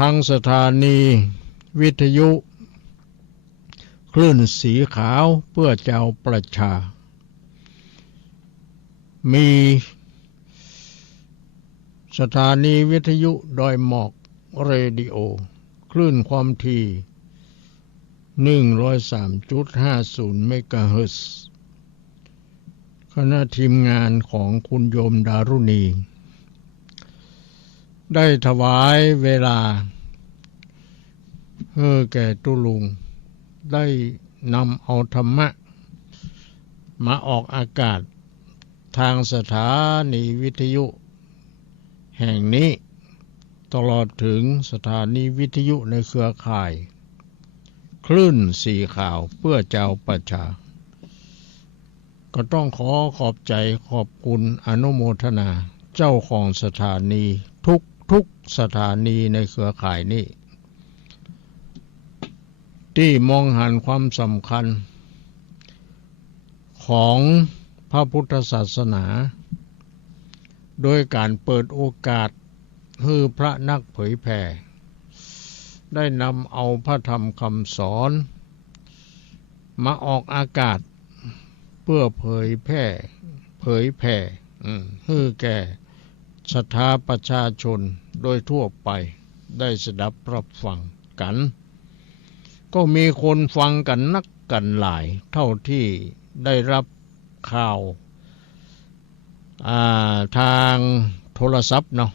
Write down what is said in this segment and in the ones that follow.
ทางสถานีวิทยุคลื่นสีขาวเพื่อเจ้าประชามีสถานีวิทยุดอยหมอกเรดิโอคลื่นความถี่ 103.50 เมกะเฮิรตซ์คณะทีมงานของคุณโยมดารุณีได้ถวายเวลาให้แก่ตุลุงได้นำเอาธรรมะมาออกอากาศทางสถานีวิทยุแห่งนี้ตลอดถึงสถานีวิทยุในเครือข่ายคลื่นสีขาวเพื่อเจ้าประชาก็ต้องขอบใจขอบคุณอนุโมทนาเจ้าของสถานีทุกสถานีในเครือข่ายนี้ที่มองเห็นความสำคัญของพระพุทธศาสนาโดยการเปิดโอกาสให้พระนักเผยแผ่ได้นำเอาพระธรรมคำสอนมาออกอากาศเพื่อเผยแผ่ให้แก่ศรัทธาประชาชนโดยทั่วไปได้สดับรับฟังกันก็มีคนฟังกันนักกันหลายเท่าที่ได้รับข่าวทางโทรศัพท์เนาะ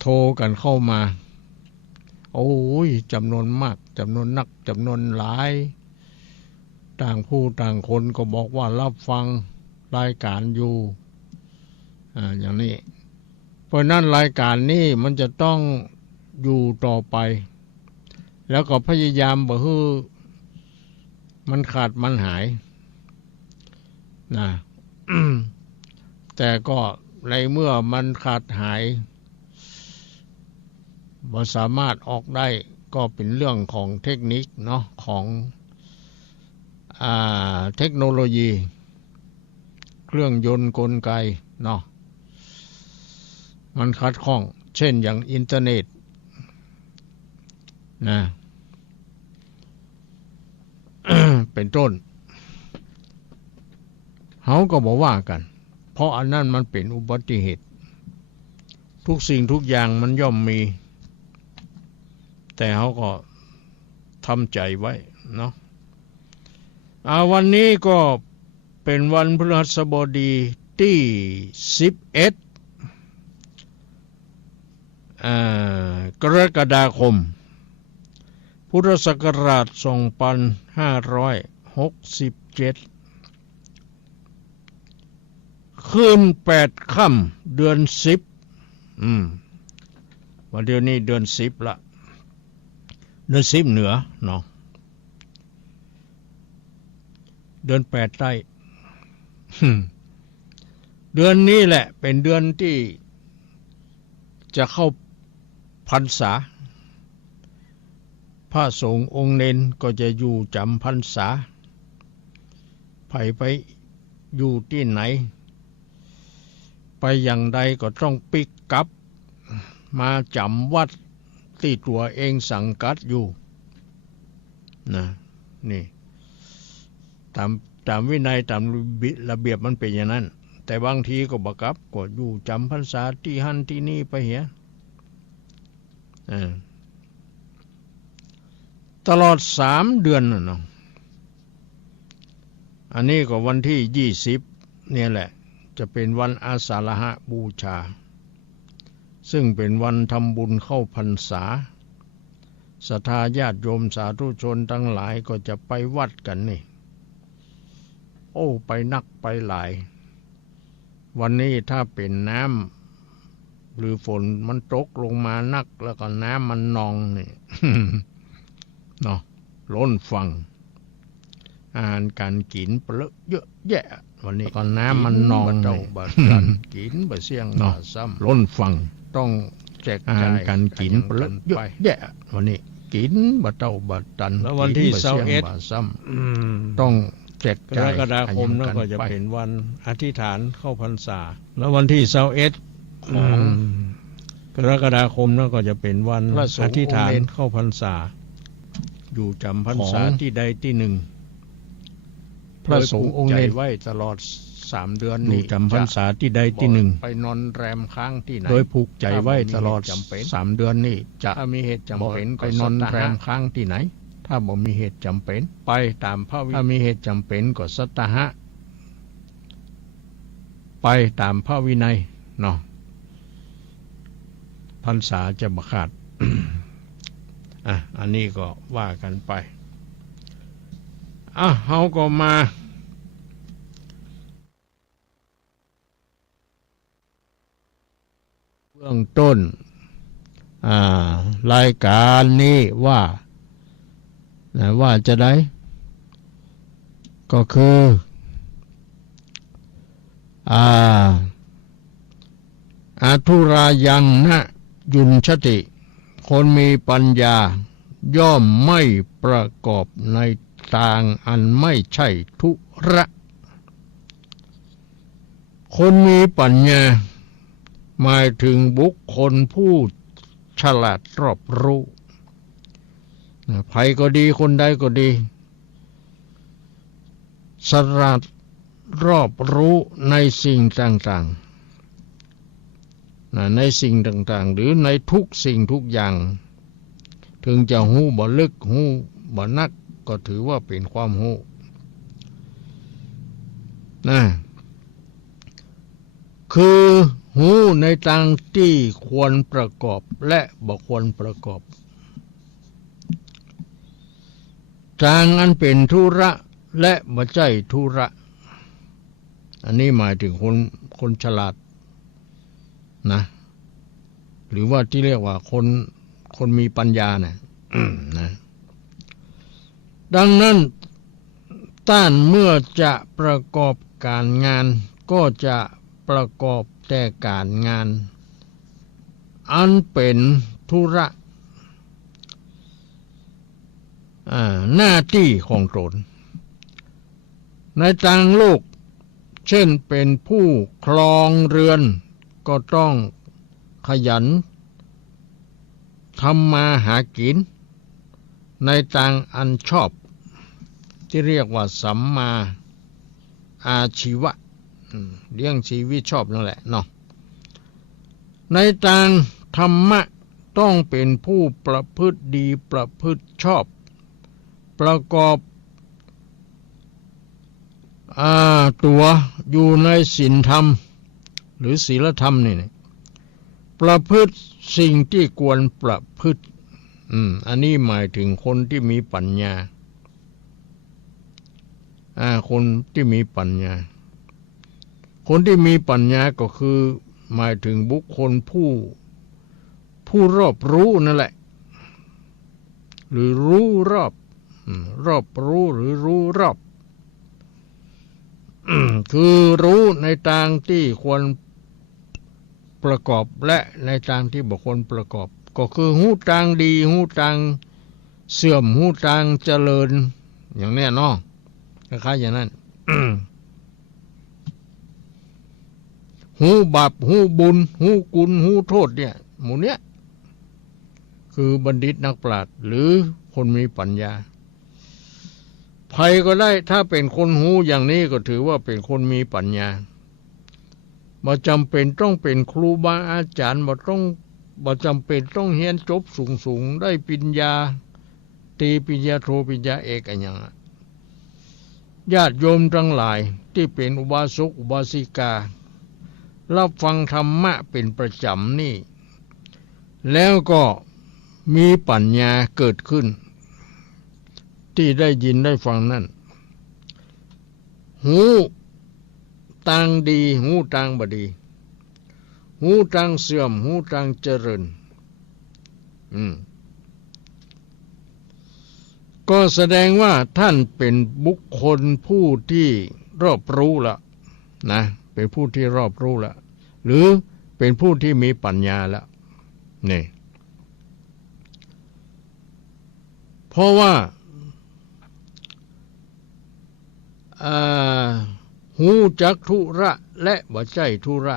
โทรกันเข้ามาโอ้ยจำนวนมากจำนวนนักจำนวนหลายต่างผู้ต่างคนก็บอกว่ารับฟังรายการอยู่อย่างนี้เพราะนั้นรายการนี้มันจะต้องอยู่ต่อไปแล้วก็พยายามบ่ให้มันขาดมันหายนะ แต่ก็ในเมื่อมันขาดหายบ่สามารถออกได้ก็เป็นเรื่องของเทคนิคเนาะของเทคโนโลยีเครื่องยนต์กลไกเนาะมันขัดข้องเช่นอย่างอินเทอร์เน็ตนะ เป็นต้นเขาก็บอกว่ากันเพราะอันนั้นมันเป็นอุบัติเหตุทุกสิ่งทุกอย่างมันย่อมมีแต่เขาก็ทำใจไว้เนาะวันนี้ก็เป็นวันพฤหัสบดีที่11กรกฎาคมพุทธศักราช2567คืน8ค่ำเดือน10วันเดียวนี้เดือน10ละเดือน10เหนือเนาะเดือน8ใต้เดือนนี้แหละเป็นเดือนที่จะเข้าพรรษาพระสงฆ์องค์เณรก็จะอยู่จำพรรษาไปอยู่ที่ไหนไปอย่างใดก็ต้องปิกกลับมาจำวัดที่ตัวเองสังกัดอยู่นะนี่ตามวินัยตามระเบียบมันเป็นอย่างนั้นแต่บางทีก็บังคับก็อยู่จำพรรษาที่หันที่นี่ไปเหียตลอด3 เดือนน่ะเนาะอันนี้ก็วันที่20เนี่ยแหละจะเป็นวันอาสาฬหบูชาซึ่งเป็นวันทำบุญเข้าพรรษาศรัทธาญาติโยมสาธุชนทั้งหลายก็จะไปวัดกันนี่โอ้ไปนักไปหลายวันนี้ถ้าเป็นน้ำหรือฝนมันตกลงมานักแล้วก็น้ำมันนองนี่ เนาะล้นฝั่งอาหารการกินเปลือกเยอะแยะวันนี้ก็น้ำมันนองเจ้าบัดกันกินบ่เสี่ยงบ่ซ้ำล้นฝั่งต้องแจกจ่ายการกินเปลือกเยอะแยะวันนี้กินบ่เจ้าบัดตันแล้ววันที่21ต้องแจกจ่ายกรกฎาคมนั่นก็จะเป็นวันอธิษฐานเข้าพรรษาแล้ววันที่21ของ กรกฎาคมนั่นก็จะเป็นวันอธิษฐานเข้าพรรษาอยู่จำพรรษาที่ใดที่หนึ่งพระสงฆ์องค์เนรไว้ตลอด3 เดือนนี้จำพรรษาที่ใดที่หนึ่งไปนอนแรมค้างที่ไหนโดยผูกใจไว้ตลอด3 เดือนนี้จะถ้ามีเหตุจำเป็นไปนอนแรมค้างที่ไหนถ้าบ่มีเหตุจำเป็นไปตามพระวินัยถ้ามีเหตุจำเป็นก็สัตหะไปตามพระวินัยเนาะพรรษาจะบ่ขาด อันนี้ก็ว่ากันไปเฮาก็มาเบื้องต้นรายการนี้ว่าจะได้ก็คืออาทุรายังนะยุนชติคนมีปัญญาย่อมไม่ประกอบในทางอันไม่ใช่ทุระคนมีปัญญาหมายถึงบุคคลผู้ฉลาดรอบรู้ใครก็ดีคนใดก็ดีฉลาดรอบรู้ในสิ่งต่างๆในสิ่งต่างๆหรือในทุกสิ่งทุกอย่างถึงจะหู้บ่ลึกหู้บ่นักก็ถือว่าเป็นความหู้คือหู้ในทางที่ควรประกอบและบ่ควรประกอบทางอันเป็นธุระและบ่ใช่ธุระอันนี้หมายถึงคนฉลาดนะหรือว่าที่เรียกว่าคนมีปัญญานะดังนั้นท่านเมื่อจะประกอบการงานก็จะประกอบแต่การงานอันเป็นธุระหน้าที่ของตนในทางโลกเช่นเป็นผู้ครองเรือนก็ต้องขยันทำมาหากินในทางอันชอบที่เรียกว่าสัมมาอาชีวะเลี้ยงชีวิตชอบนั่นแหละเนาะในทางธรรมะต้องเป็นผู้ประพฤติดีประพฤติชอบประกอบตัวอยู่ในศีลธรรมหรือศีลธรรมนี่ประพฤติสิ่งที่ควรประพฤติอันนี้หมายถึงคนที่มีปัญญาคนที่มีปัญญาคนที่มีปัญญาก็คือหมายถึงบุคคลผู้รอบรู้นั่นแหละหรือรู้รอบรอบรู้หรือรู้รอบคือรู้ในทางที่ควรประกอบและในทางที่บ่ควรประกอบก็คือหูทางดีหูทางเสื่อมหูทางเจริญอย่างแน่นอนคล้ายๆอย่างนั้น หูบาปหูบุญหูกุลหูโทษเนี่ยหมู่เนี้ยคือบัณฑิตนักปราชญ์หรือคนมีปัญญาใครก็ได้ถ้าเป็นคนหูอย่างนี้ก็ถือว่าเป็นคนมีปัญญาบ่จำเป็นต้องเป็นครูบาอาจารย์บ่จำเป็นต้องเรียนจบสูงได้ปริญญาตรีปริญญาโทปริญญาเอกอะไรอย่างญาติโยมทั้งหลายที่เป็นอุบาสกอุบาสิการับฟังธรรมะเป็นประจำนี่แล้วก็มีปัญญาเกิดขึ้นที่ได้ยินได้ฟังนั่นหูทางดีหูทางบดีหูทางเสื่อมหูทางเจริญก็แสดงว่าท่านเป็นบุคคลผู้ที่รอบรู้ละนะเป็นผู้ที่รอบรู้ละหรือเป็นผู้ที่มีปัญญาละนี่เพราะว่าหูจักธุระและบ่ใช่ธุระ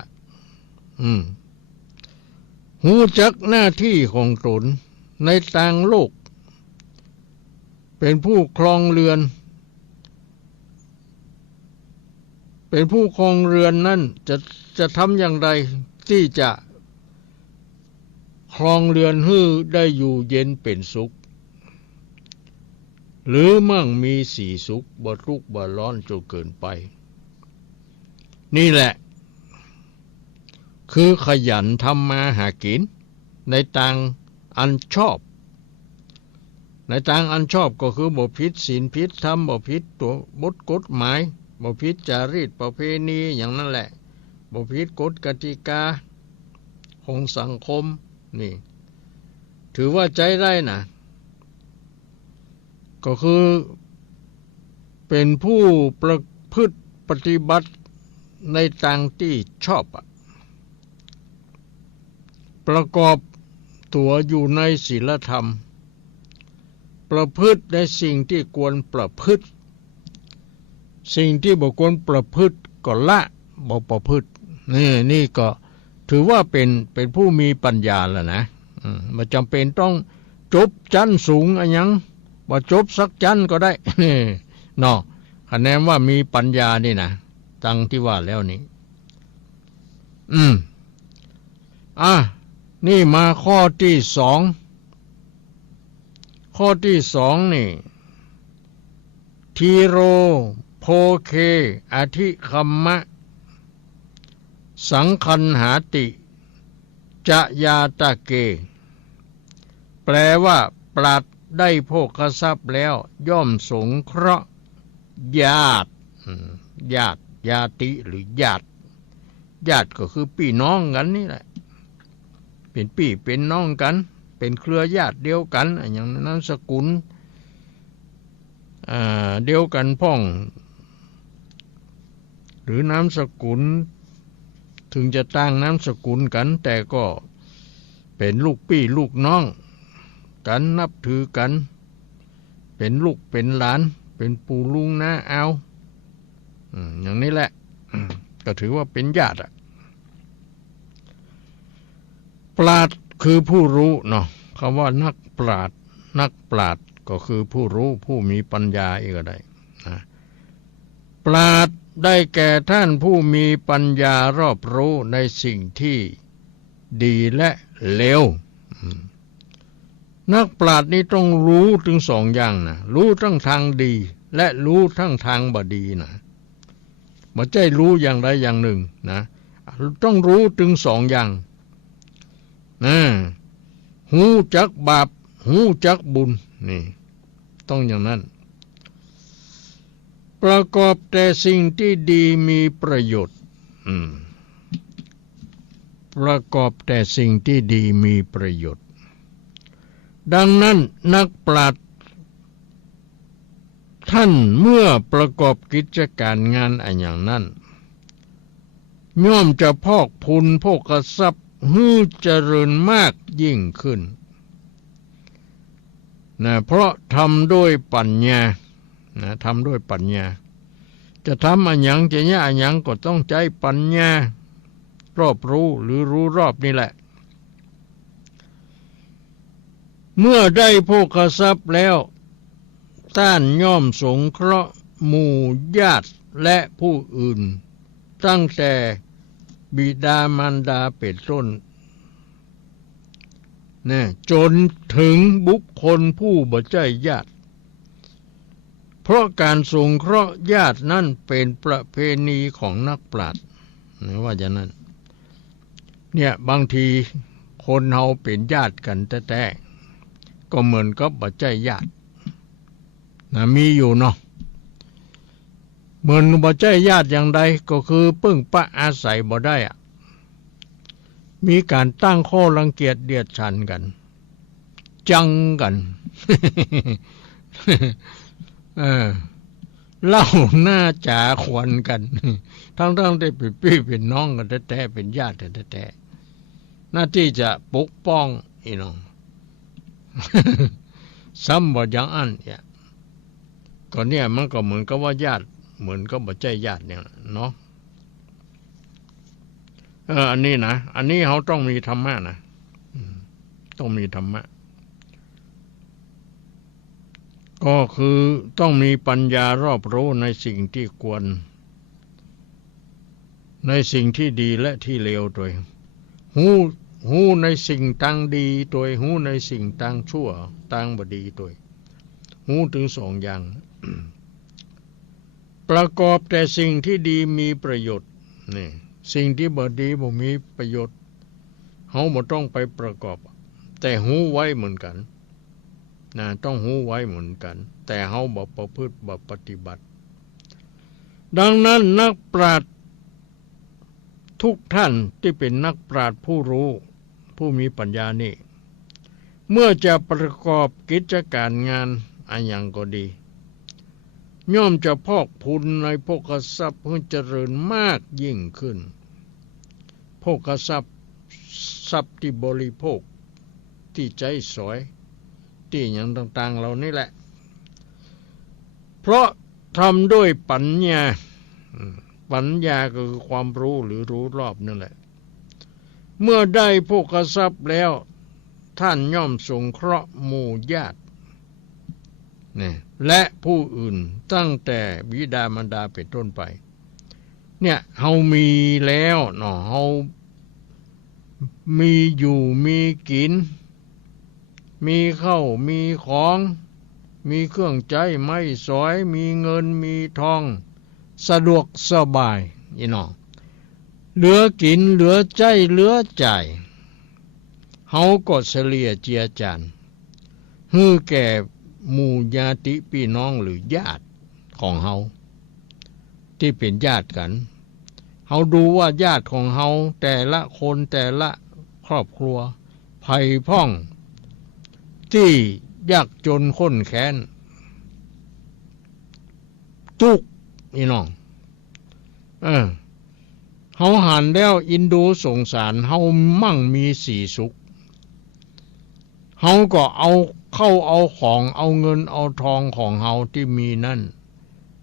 หูจักหน้าที่ของตนในต่างโลกเป็นผู้ครองเรือนนั้นจะทำอย่างไรที่จะครองเรือนให้ได้อยู่เย็นเป็นสุขหรือมั่งมีสีสุขบ่ทุกข์บ่ร้อนจนเกินไปนี่แหละคือขยันทำมาหากินในทางอันชอบในทางอันชอบก็คือบ่ผิดศีลผิดธรรมบ่ผิดตัวบทกฎหมายบ่ผิดจารีตประเพณีอย่างนั้นแหละบ่ผิดกฎกติกาของสังคมนี่ถือว่าใจได้นะก็คือเป็นผู้ประพฤติปฏิบัติในทางที่ชอบประกอบตัวอยู่ในศีลธรรมประพฤติในสิ่งที่ควรประพฤติสิ่งที่บ่ควรประพฤติก็ละบ่ประพฤตินี่ก็ถือว่าเป็นผู้มีปัญญาแล้วนะไม่จำเป็นต้องจบชั้นสูงอะไรยังบ่จบสักชั้นก็ได้เนาะคะแนนว่ามีปัญญานี่นะตั้งที่ว่าแล้วนี่นี่มาข้อที่สองนี่ทีโรโพเคอธิคัมมะสังคันหาติจะยาตะเกแปลว่าปราดได้โภคทรัพย์แล้วย่อมสงเคราะห์ญาติญาติหรือญาติก็คือพี่น้องกันนี่แหละเป็นพี่เป็นน้องกันเป็นเครือญาติเดียวกันอย่างนั้นสกุลเดียวกันพ้องหรือนามสกุลถึงจะต่างนามสกุลกันแต่ก็เป็นลูกพี่ลูกน้องกันนับถือกันเป็นลูกเป็นหลานเป็นปู่ลุงน้าเอาอย่างนี้แหละก็ถือว่าเป็นญาติปราชญ์คือผู้รู้เนาะคำว่านักปราชญ์ก็คือผู้รู้ผู้มีปัญญาอีกก็ได้ปราชญ์ได้แก่ท่านผู้มีปัญญารอบรู้ในสิ่งที่ดีและเลวนักปราชญ์นี้ต้องรู้ถึงสองอย่างนะรู้ทั้งทางดีและรู้ทั้งทางบ่ดีนะไม่ใช่รู้อย่างใดอย่างหนึ่งนะต้องรู้ถึงสองอย่างหูจักบาปหูจักบุญนี่ต้องอย่างนั้นประกอบแต่สิ่งที่ดีมีประโยชน์ประกอบแต่สิ่งที่ดีมีประโยชน์ดังนั้นนักปราชญ์ท่านเมื่อประกอบกิจการงานอย่างนั้นย่อมจะพอกพูนโภคทรัพย์ให้เจริญมากยิ่งขึ้นนะเพราะทำด้วยปัญญาทำด้วยปัญญาจะทำอะไรจะเนี่ยอะไรก็ต้องใช้ปัญญารอบรู้หรือรู้รอบนี่แหละเมื่อได้โภคทรัพย์แล้วท่านย่อมสงเคราะห์หมู่ญาติและผู้อื่นตั้งแต่บิดามารดาเป็นต้นจนถึงบุคคลผู้บ่ใช่ญาติเพราะการสงเคราะห์ญาตินั้นเป็นประเพณีของนักปราชญ์ว่าอย่างนั้นเนี่ยบางทีคนเฮาเป็นญาติกันแท้ๆก็เหมือนกับบ่ใช่ญาติมีอยู่เนาะเหมือนบ่ใช่ญาติอย่างใดก็คือพึ่งปะอาศัยบ่ได้มีการตั้งข้อรังเกียจเดียดฉันกันจังกันเล่าหน้าจ๋าขวัญกันทั้งได้เป็นพี่เป็นน้องกันแท้ๆเป็นญาติแท้ๆหน้าที่จะปกป้องอีน้องซ้ำบ่อย่างอันเนี่ยก็เนี่ยมันก็เหมือนกับว่าญาติเหมือนก็บ่ใช่ญาติเนี่ยเนาะอันนี้นะอันนี้เขาต้องมีธรรมะนะ ต้องมีธรรมะก็คือต้องมีปัญญารอบรู้ในสิ่งที่ควรในสิ่งที่ดีและที่เลวตัวหูในสิ่งต่างดีตัวหูในสิ่งต่างชั่วต่างบดีตัวหูถึงสองอย่าง ประกอบแต่สิ่งที่ดีมีประโยชน์นี่สิ่งที่บ่ดีบ่มีประโยชน์เฮาบ่ต้องไปประกอบแต่หูไว้เหมือนกันนะต้องหูไว้เหมือนกันแต่เฮาบ่ประพฤติบ่ปฏิบัติดังนั้นนักปราชญ์ทุกท่านที่เป็นนักปราชญ์ผู้รู้ผู้มีปัญญานี่เมื่อจะประกอบกิจการงานอันยังก็ดีย่อมจะพอกพูนในโภคทรัพย์ให้เจริญมากยิ่งขึ้นโภคทรัพย์ที่บริโภคที่ใจสอยที่อย่างต่างๆเหล่านี้แหละเพราะทำด้วยปัญญาก็คือความรู้หรือรู้รอบนั่นแหละเมื่อได้โภคทรัพย์แล้วท่านย่อมสงเคราะห์หมู่ญาติและผู้อื่นตั้งแต่บิดามารดาเป็นต้นไปเนี่ยเฮามีแล้วเนาะเฮามีอยู่มีกินมีข้าวมีของมีเครื่องใจไม้สอยมีเงินมีทองสะดวกสบายอีน้องเหลือกินเหลือใจเหลือใจเฮาก็เฉลี่ยเจียจานฮือแก่หมู่ญาติพี่น้องหรือญาติของเฮาที่เป็นญาติกันเฮาดูว่าญาติของเฮาแต่ละคนแต่ละครอบครัวไผ่พ่องที่ยากจนข้นแค้นทุกนี่น้องเฮาหันแล้วอินดูสงสารเฮามั่งมีสีสุขเฮาก็เอาเข้าเอาของเอาเงินเอาทองของเฮาที่มีนั่น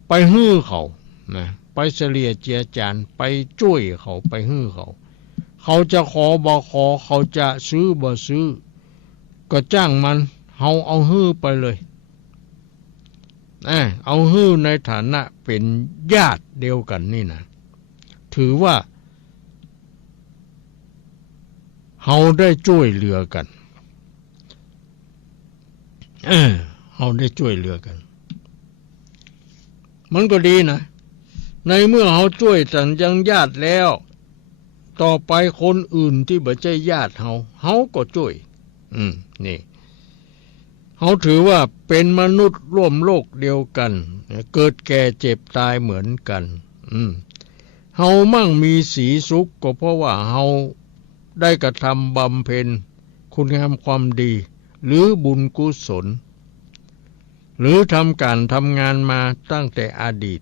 ไปฮื้อเขานะไปเฉลี่ยเจียจานไปช่วยเขาไปฮื้อเขาจะขอบ่ขอเขาจะซื้อบ่ซื้อก็จ้างมันเฮาเอาฮื้อไปเลยเอาฮื้อในฐานะเป็นญาติเดียวกันนี่นะถือว่าเฮาได้ช่วยเหลือกันเฮาได้ช่วยเหลือกันมันก็ดีนะในเมื่อเฮาช่วยกันยังญาติแล้วต่อไปคนอื่นที่บ่ใช่ญาติเฮาก็ช่วยนี่เฮาถือว่าเป็นมนุษย์ร่วมโลกเดียวกันเกิดแก่เจ็บตายเหมือนกันเฮามั่งมีสีสุขก็เพราะว่าเฮาได้กระทำบำเพ็ญคุณงามความดีหรือบุญกุศลหรือทำการทำงานมาตั้งแต่อดีต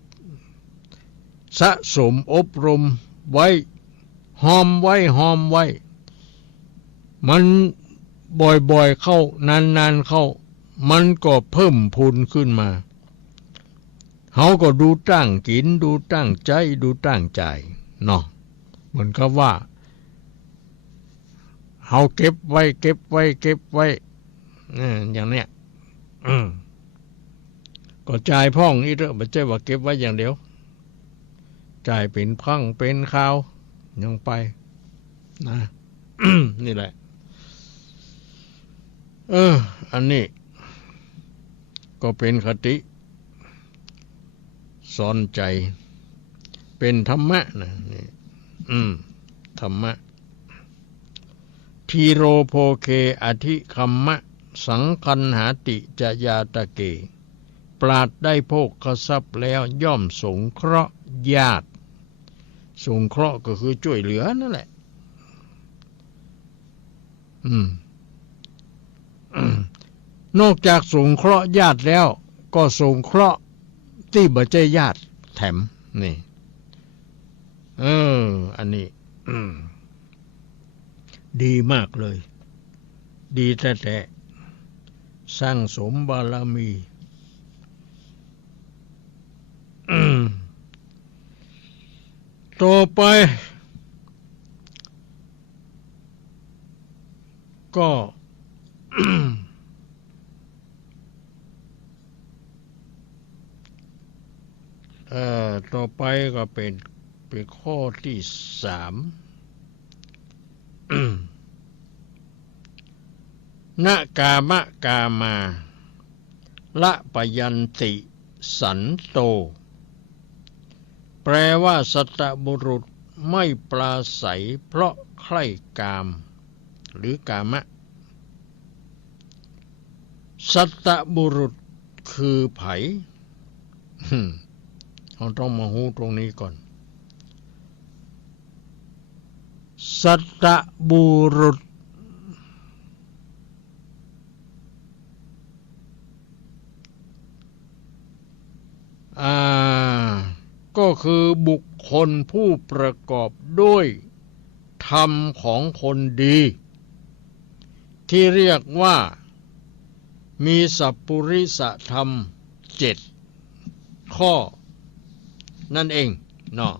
สะสมอบรมไว้หอมไว้มันบ่อยๆเข้านานๆเข้ามันก็เพิ่มพูนขึ้นมาเฮาก็ดูตั้งกินดูตั้งใจดูตั้งใจเนาะเหมือนกับว่าเฮาเก็บไว้อย่างเนี้ยก็จ่ายพ่องอีกเด้อบ่ใช่ว่าเก็บไว้อย่างเดียวจ่ายเป็นพังเป็นข้าวยังไปนะ นี่แหละอันนี้ก็เป็นคติสอนใจเป็นธรรมะนะนี่ธรรมะทีโรโพเคอธิคัมมะสังคันหาติจยาตะเกปราดได้โภคทรัพย์แล้วย่อมสงเคราะห์ญาติสงเคราะห์ก็คือช่วยเหลือนั่นแหละนอกจากสงเคราะห์ญาติแล้วก็สงเคราะห์ที่บ่ใช่ญาติแถมนี่อันนี้ดีมากเลยดีแท้ๆสร้างสมบารมีต่อไปก็ ต่อไปก็เป็นข้อที่3 นกามะกามาละปยันติสันโตแปลว่าสัตตบุรุษไม่ปราศัยเพราะใคร่กามหรือกามะสัตตบุรุษคือไผเราต้องมาหูตรงนี้ก่อนสัตตบุรุษก็คือบุคคลผู้ประกอบด้วยธรรมของคนดีที่เรียกว่ามีสัพพุริสธรรม7 ข้อนั่นเองเนาะ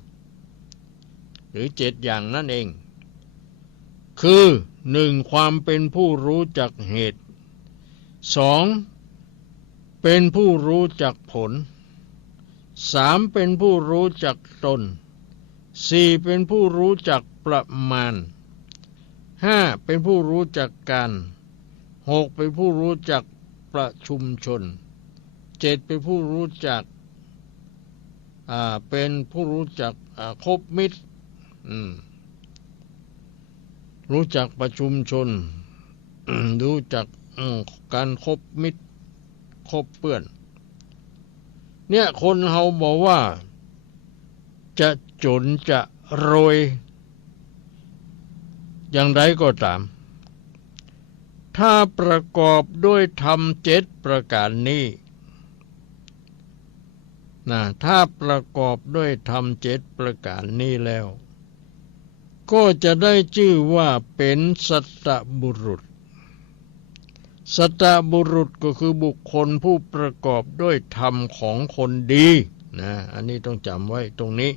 หรือ7 อย่างนั่นเองคือ 1. ความเป็นผู้รู้จักเหตุ 2. เป็นผู้รู้จักผล 3. เป็นผู้รู้จักตน 4. เป็นผู้รู้จักประมาณ 5. เป็นผู้รู้จักการ 6. เป็นผู้รู้จักประชุมชน 7. เป็นผู้รู้จักคบมิตรรู้จักประชุมชน รู้จักการคบมิตรคบเพื่อนเนี่ยคนเฮาบอกว่าจะจนจะรวยอย่างไรก็ตามถ้าประกอบด้วยธรรม7 ประการนี้ถ้าประกอบด้วยธรรม7 ประการนี้แล้วก็จะได้ชื่อว่าเป็นสัตตบุรุษสัตตบุรุษก็คือบุคคลผู้ประกอบด้วยธรรมของคนดีอันนี้ต้องจำไว้ตรงนี้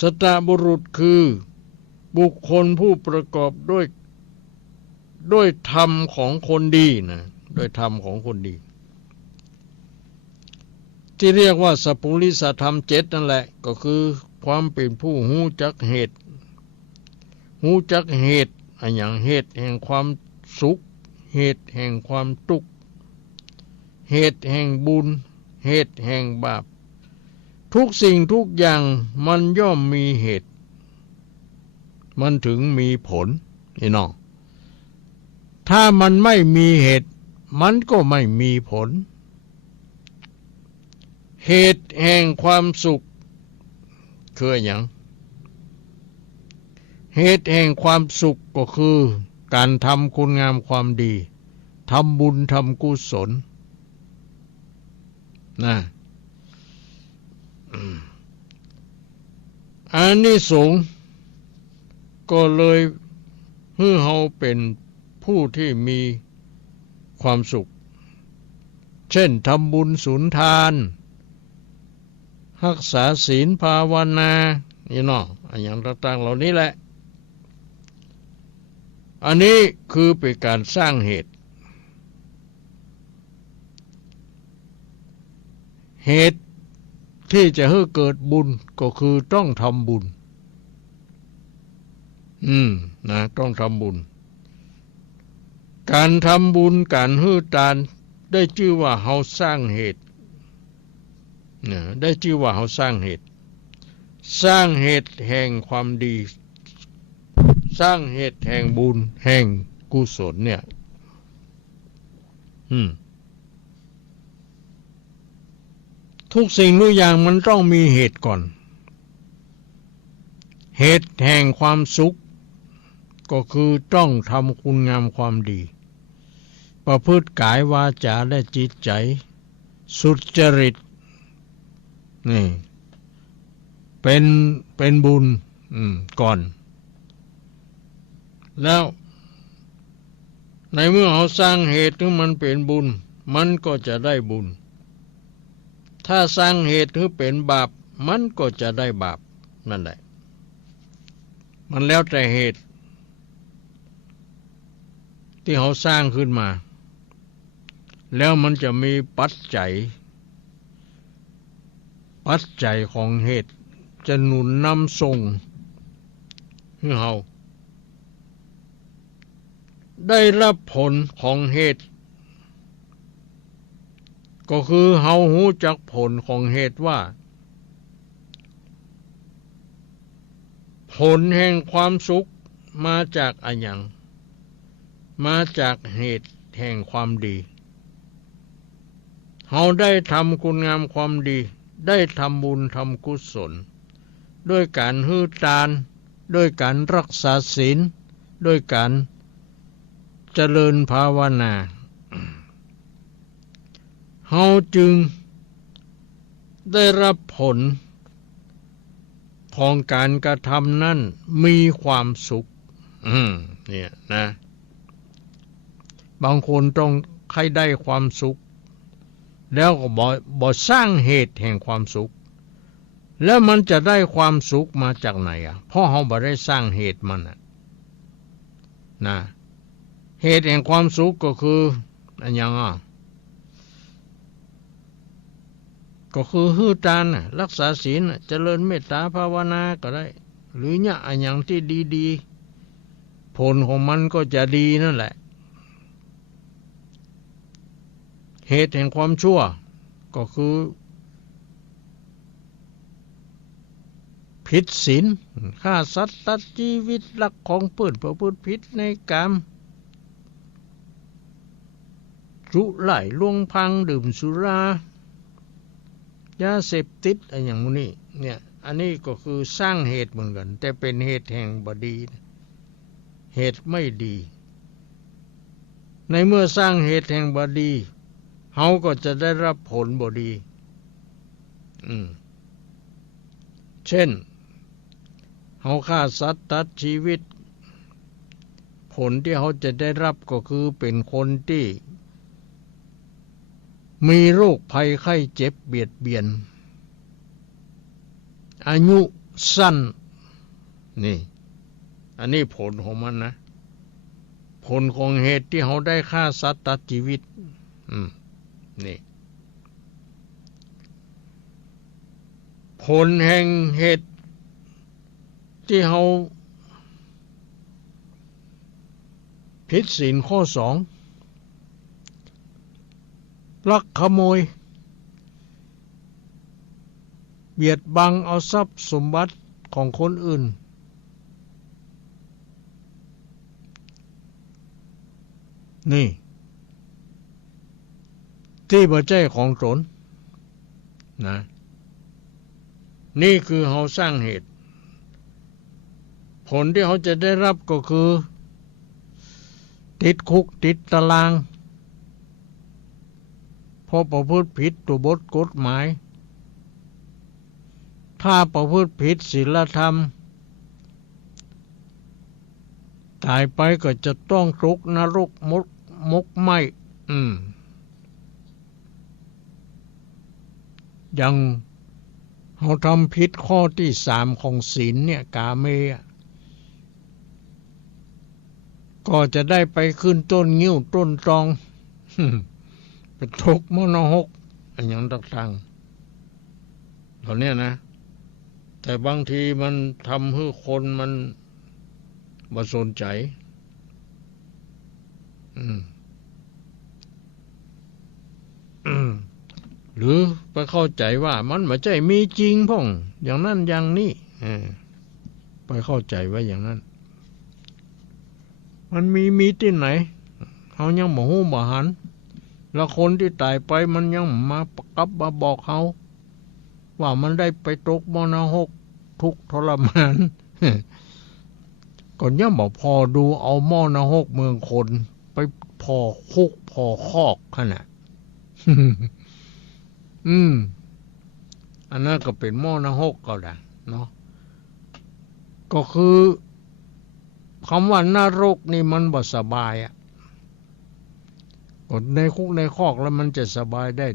สัตตบุรุษคือบุคคลผู้ประกอบด้วยธรรมของคนดีด้วยธรรมของคนดีที่เรียกว่าสัพพุริสธรรม7นั่นแหละก็คือความเป็นผู้หูจักเหตุอย่างเหตุแห่งความสุขเหตุแห่งความทุกข์เหตุแห่งบุญเหตุแห่งบาปทุกสิ่งทุกอย่างมันย่อมมีเหตุมันถึงมีผลนี่น้องถ้ามันไม่มีเหตุมันก็ไม่มีผลเหตุแห่งความสุขคืออย่างเหตุแห่งความสุขก็คือการทำคุณงามความดีทำบุญทำกุศลอานิสงส์ก็เลยให้เราเป็นผู้ที่มีความสุขเช่นทำบุญสุนทานรักษาศีลภาวนาอย่างต่างๆเหล่านี้แหละอันนี้คือเป็นการสร้างเหตุที่จะให้เกิดบุญก็คือต้องทำบุญต้องทำบุญการทำบุญการให้ทานได้ชื่อว่าเราสร้างเหตุได้ชื่อว่าเราสร้างเหตุแห่งความดีสร้างเหตุแห่งบุญแห่งกุศลเนี่ยทุกสิ่งทุกอย่างมันต้องมีเหตุก่อนเหตุแห่งความสุขก็คือต้องทำคุณงามความดีประพฤติกายวาจาและจิตใจสุจริตนี่เป็นบุญก่อนแล้วในเมื่อเราสร้างเหตุที่มันเป็นบุญมันก็จะได้บุญถ้าสร้างเหตุที่เป็นบาปมันก็จะได้บาปนั่นแหละมันแล้วแต่เหตุ ที่เขาสร้างขึ้นมาแล้วมันจะมีปัจจัยของเหตุจะหนุนนำส่งให้เราได้รับผลของเหตุก็คือเฮาหูจักผลของเหตุว่าผลแห่งความสุขมาจากอะไรอย่างมาจากเหตุแห่งความดีเฮาได้ทำคุณงามความดีได้ทำบุญทำกุศลด้วยการให้ทานด้วยการรักษาศีลด้วยการเจริญภาวนาเฮาจึงได้รับผลของการกระทำนั้นมีความสุขเนี่ยนะบางคนต้องให้ได้ความสุขแล้วก็บ่สร้างเหตุแห่งความสุขแล้วมันจะได้ความสุขมาจากไหนเพราะเราบ่ได้สร้างเหตุมันนะเหตุแห่งความสุขก็คืออันยังก็คือให้ทานรักษาศีลเจริญเมตตาภาวนาก็ได้หรือเนี่ยอันยังที่ดีๆผลของมันก็จะดีนั่นแหละเหตุแห่งความชั่วก็คือผิดศีลฆ่าสัตว์ตัดชีวิตลักของเปื้อนประพฤติผิดในกามจุไล่ลวงพังดื่มสุรายาเสพติดอะไรอย่างนี้เนี่ยอันนี้ก็คือสร้างเหตุเหมือนกันแต่เป็นเหตุแห่งบดีเหตุไม่ดีในเมื่อสร้างเหตุแห่งบดีเขาก็จะได้รับผลบดีเช่นเขาฆ่าสัตว์ตัดชีวิตผลที่เขาจะได้รับก็คือเป็นคนที่มีโรคภัยไข้เจ็บเบียดเบียนอายุสั้นนี่อันนี้ผลของมันนะผลของเหตุที่เขาได้ฆ่าสัตว์ตัดชีวิตนี่ผลแห่งเหตุที่เขาผิดศีลข้อ2ลักขโมยเบียดบังเอาทรัพย์สมบัติของคนอื่นนี่ที่บ่ใช่ของตนนะนี่คือเขาสร้างเหตุผลที่เขาจะได้รับก็คือติดคุกติดตารางเพราะประพฤติผิดตัวบทกฎหมายถ้าประพฤติผิดศีลธรรมตายไปก็จะต้องตกนรกมกไหม้อย่างเขาทำผิดข้อที่3ของศีลเนี่ยกาเมก็จะได้ไปขึ้นต้นงิ้วต้นตองไปทกมโนหกอันอย่างต่างๆตอนนี้นะแต่บางทีมันทำให้คนมันบ่สนใจหรือไปเข้าใจว่ามันไม่ใช่มีจริงพ่องอย่างนั้นอย่างนี้ไปเข้าใจไว้อย่างนั้นมันมีที่ไหนเขายังบ่ฮู้บ่หันแล้วคนที่ตายไปมันยังมาประกับมาบอกเขาว่ามันได้ไปตกมรณะทุกข์ทรมานก่อนยังบอกพอดูเอามรณะเมืองคนไปพอคุกพอคอกขนาดอันนั้นก็เป็นมรณะก็ได้เนาะก็คือคำว่านรกนี่มันบ่สบายกดในคุกในคอกแล้วมันจะสบายได้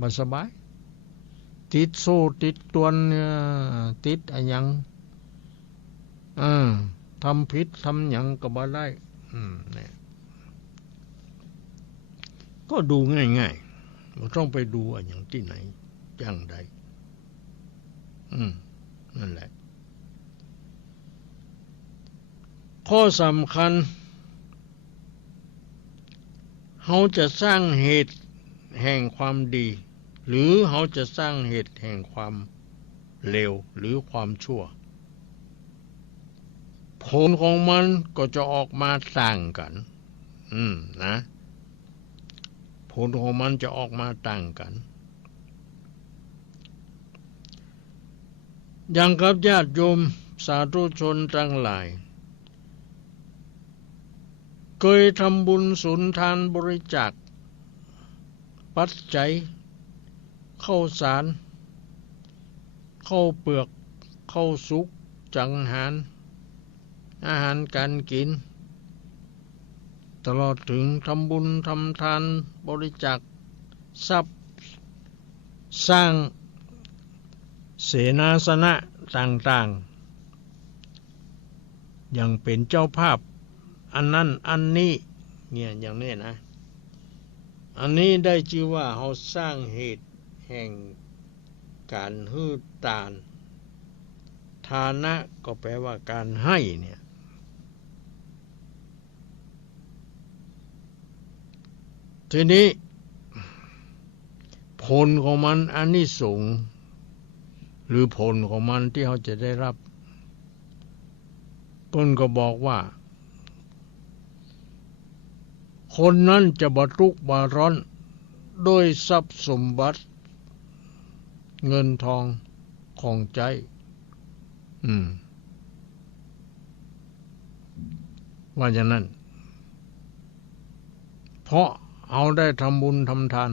บ่สบายติดโซ่ติดตวนติดอะไรยังทำผิดทำหยังก็บ่ได้เนี่ย ก็ดูง่ายๆไม่ต้องไปดูอย่างที่ไหนอย่างใดนั่นแหละข้อสำคัญเขาจะสร้างเหตุแห่งความดีหรือเขาจะสร้างเหตุแห่งความเลวหรือความชั่วผลของมันก็จะออกมาต่างกันนะผลของมันจะออกมาต่างกันอย่างกับญาติโยมสาธุชนทั้งหลายเคยทำบุญสุนทานบริจาคปัจจัยข้าวสารข้าวเปลือกข้าวสุกจังหารอาหารการกินตลอดถึงทำบุญทำทานบริจาคทรัพย์สร้างเสนาสนะต่างๆอย่างเป็นเจ้าภาพอันนั้นอันนี้เนี่ยอย่างนี้นะอันนี้ได้ชื่อว่าเขาสร้างเหตุแห่งการให้ทานทานะก็แปลว่าการให้เนี่ยทีนี้ผลของมันอานิสงส์หรือผลของมันที่เขาจะได้รับเพิ่นก็บอกว่าคนนั้นจะบรรทุกข์บาร้อนด้วยทรัพย์สมบัติเงินทองของใจว่าอย่างนั้นเพราะเอาได้ทำบุญทำทาน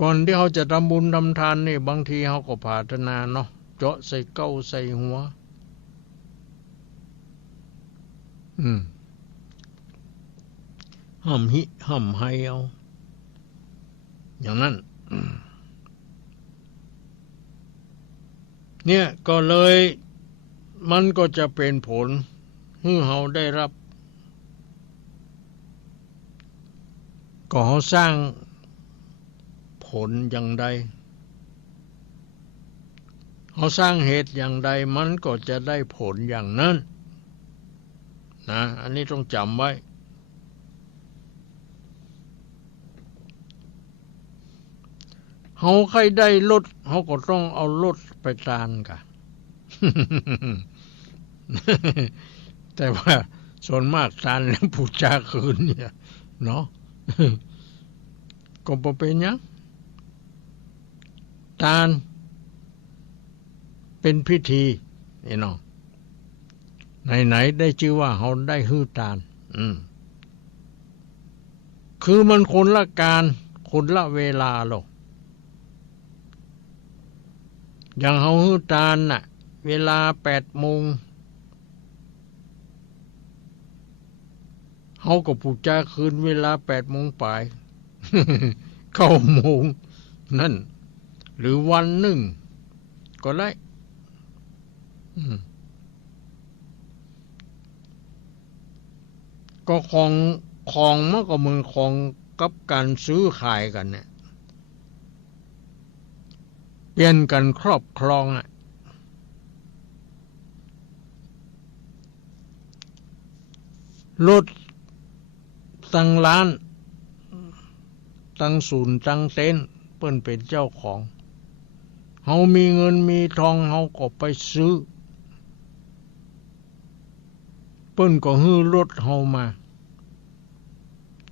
ก่อนที่เขาจะทำบุญทำทานนี่บางทีเขาก็ปรารถนาเนาะเจาะใส่เก้าใส่หัวห้ำหิห้ำให้เอาอย่างนั้นเนี่ยก็เลยมันก็จะเป็นผลให้เขาได้รับก็เขาสร้างผลอย่างใดเขาสร้างเหตุอย่างใดมันก็จะได้ผลอย่างนั้นนะอันนี้ต้องจำไว้เขาใครได้รถเขาก็ต้องเอารถไปทานกัน แต่ว่าส่วนมากทานแล้วผู้จาคืนเนี่ยเนาะ ก็บ่เป็นหยังทานเป็นพิธีนี่เนาะไหนๆได้ชื่อว่าเขาได้ฮื้อทานคือมันคนละการคนละเวลาหรอกอย่างเขาฮื้อทานน่ะเวลา8 โมงเขาก็ผูกจาคืนเวลา8 โมงปลาย 9 โมงนั่นหรือวันหนึ่งก็ได้ก็ของมันก็เหมือนของกับการซื้อขายกันเนี่ยเปลี่ยนกันครอบครองอ่ะรถตั้งร้านตั้งศูนย์ตั้งเต็นท์เปิ้นเป็นเจ้าของเฮามีเงินมีทองเฮาก็ไปซื้อเปิ้นก็ฮื้อรถเฮามา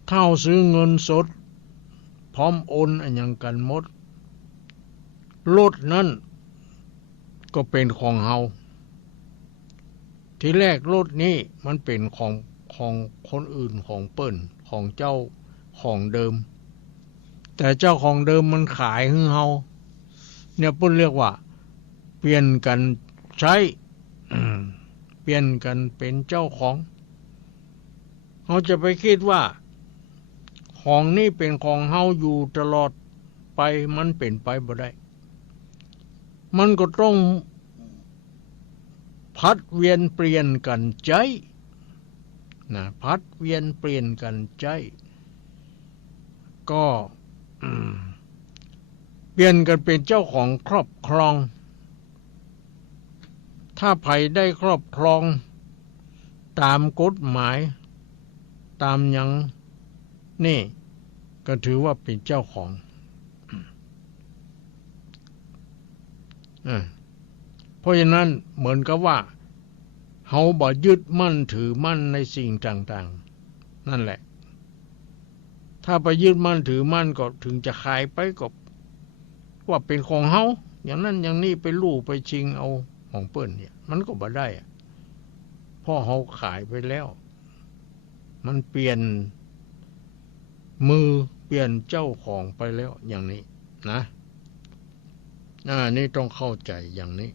ถ้าซื้อเงินสดพร้อมโอนอันยังกันหมดรถนั้นก็เป็นของเฮาทีแรกรถนี้มันเป็นของคนอื่นของเปิ้นของเจ้าของเดิมแต่เจ้าของเดิมมันขายให้เฮาเนี่ยเปิ้นเรียกว่าเปลี่ยนกันใช้ เปลี่ยนกันเป็นเจ้าของเขาจะไปคิดว่าของนี้เป็นของเฮาอยู่ตลอดไปมันเป็นไปบ่ได้มันก็ต้องพัดเวียนเปลี่ยนกันใจ นะพัดเวียนเปลี่ยนกันใจก็เปลี่ยนกันเป็นเจ้าของครอบครองถ้าไผได้ครอบครองตามกฎหมายตามหยังนี่ก็ถือว่าเป็นเจ้าของเพราะฉะนั้นเหมือนกับว่าเฮาบ่ยึดมั่นถือมั่นในสิ่งต่างๆนั่นแหละถ้าไปยึดมั่นถือมั่นก็ถึงจะขายไปก็ว่าเป็นของเฮาอย่างนั้นอย่างนี้ไปลู่ไปชิงเอาของเปิ้นเนี่ยมันก็บ่ได้เพราะเฮาขายไปแล้วมันเปลี่ยนมือเปลี่ยนเจ้าของไปแล้วอย่างนี้นะนี่ต้องเข้าใจอย่างนี้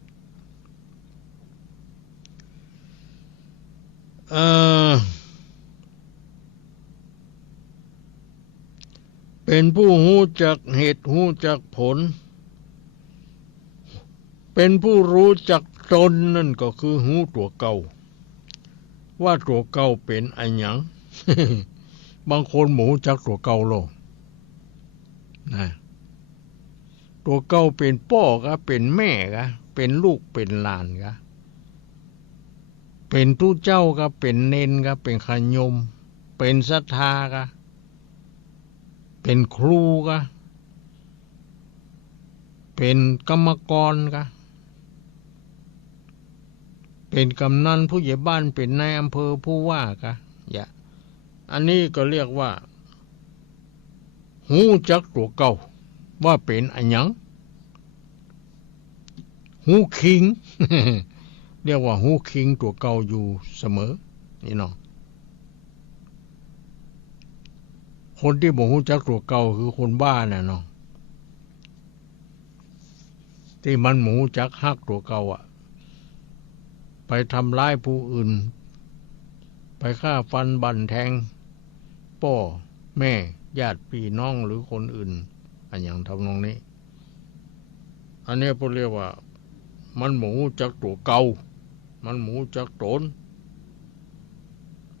เป็นผู้รู้จักเหตุรู้จักผลเป็นผู้รู้จักตนนั่นก็คือรู้ตัวเก่าว่าตัวเก่าเป็นอันหยัง บางคนหมูจักตัวเก่าโลกนะตัวเก่าเป็นพ่อกะเป็นแม่กะเป็นลูกเป็นหลานกะเป็นตู้เจ้ากะเป็นเนนกะเป็นขยมเป็นศรัทธากะเป็นครูกะเป็นกรรมกรกะเป็นกำนันผู้ใหญ่บ้านเป็นนายอำเภอผู้ว่ากะอันนี้ก็เรียกว่าหูจักตัวเก่าว่าเป็นอันหยังหูคิง เรียกว่าหูคิงตัวเก่าอยู่เสมอนี่เนาะคนที่บ่หูจักตัวเก่าคือคนบ้าน่ะเนาะที่มันหูจักฮักตัวเก่าไปทำร้ายผู้อื่นไปฆ่าฟันบั่นแทงพ่อแม่ญาติพี่น้องหรือคนอื่นอันอย่างทำนองนี้อันนี้พวกเรียกว่ามันหมูจักตัวเก่ามันหมูจักตน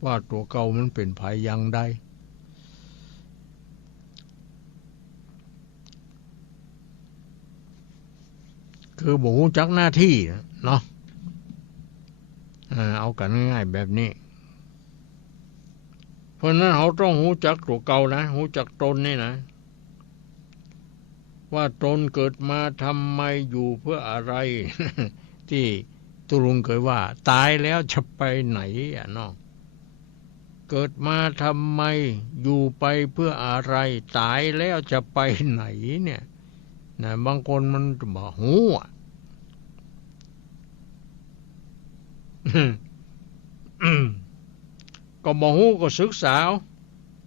ว่าตัวเก่ามันเป็นภัยยังใดคือหมูจักหน้าที่เนาะเอากันง่ายๆแบบนี้เพราะนั้นเราต้องรู้จักตัวเก่านะรู้จักตนนี่นะว่าตนเกิดมาทำไมอยู่เพื่ออะไร ที่ตุลุงเคยว่าตายแล้วจะไปไหนเนาะเกิดมาทำไมอยู่ไปเพื่ออะไรตายแล้วจะไปไหนเนี่ยนะบางคนมันบอกหูก็บ่ฮู้ก็ศึกษา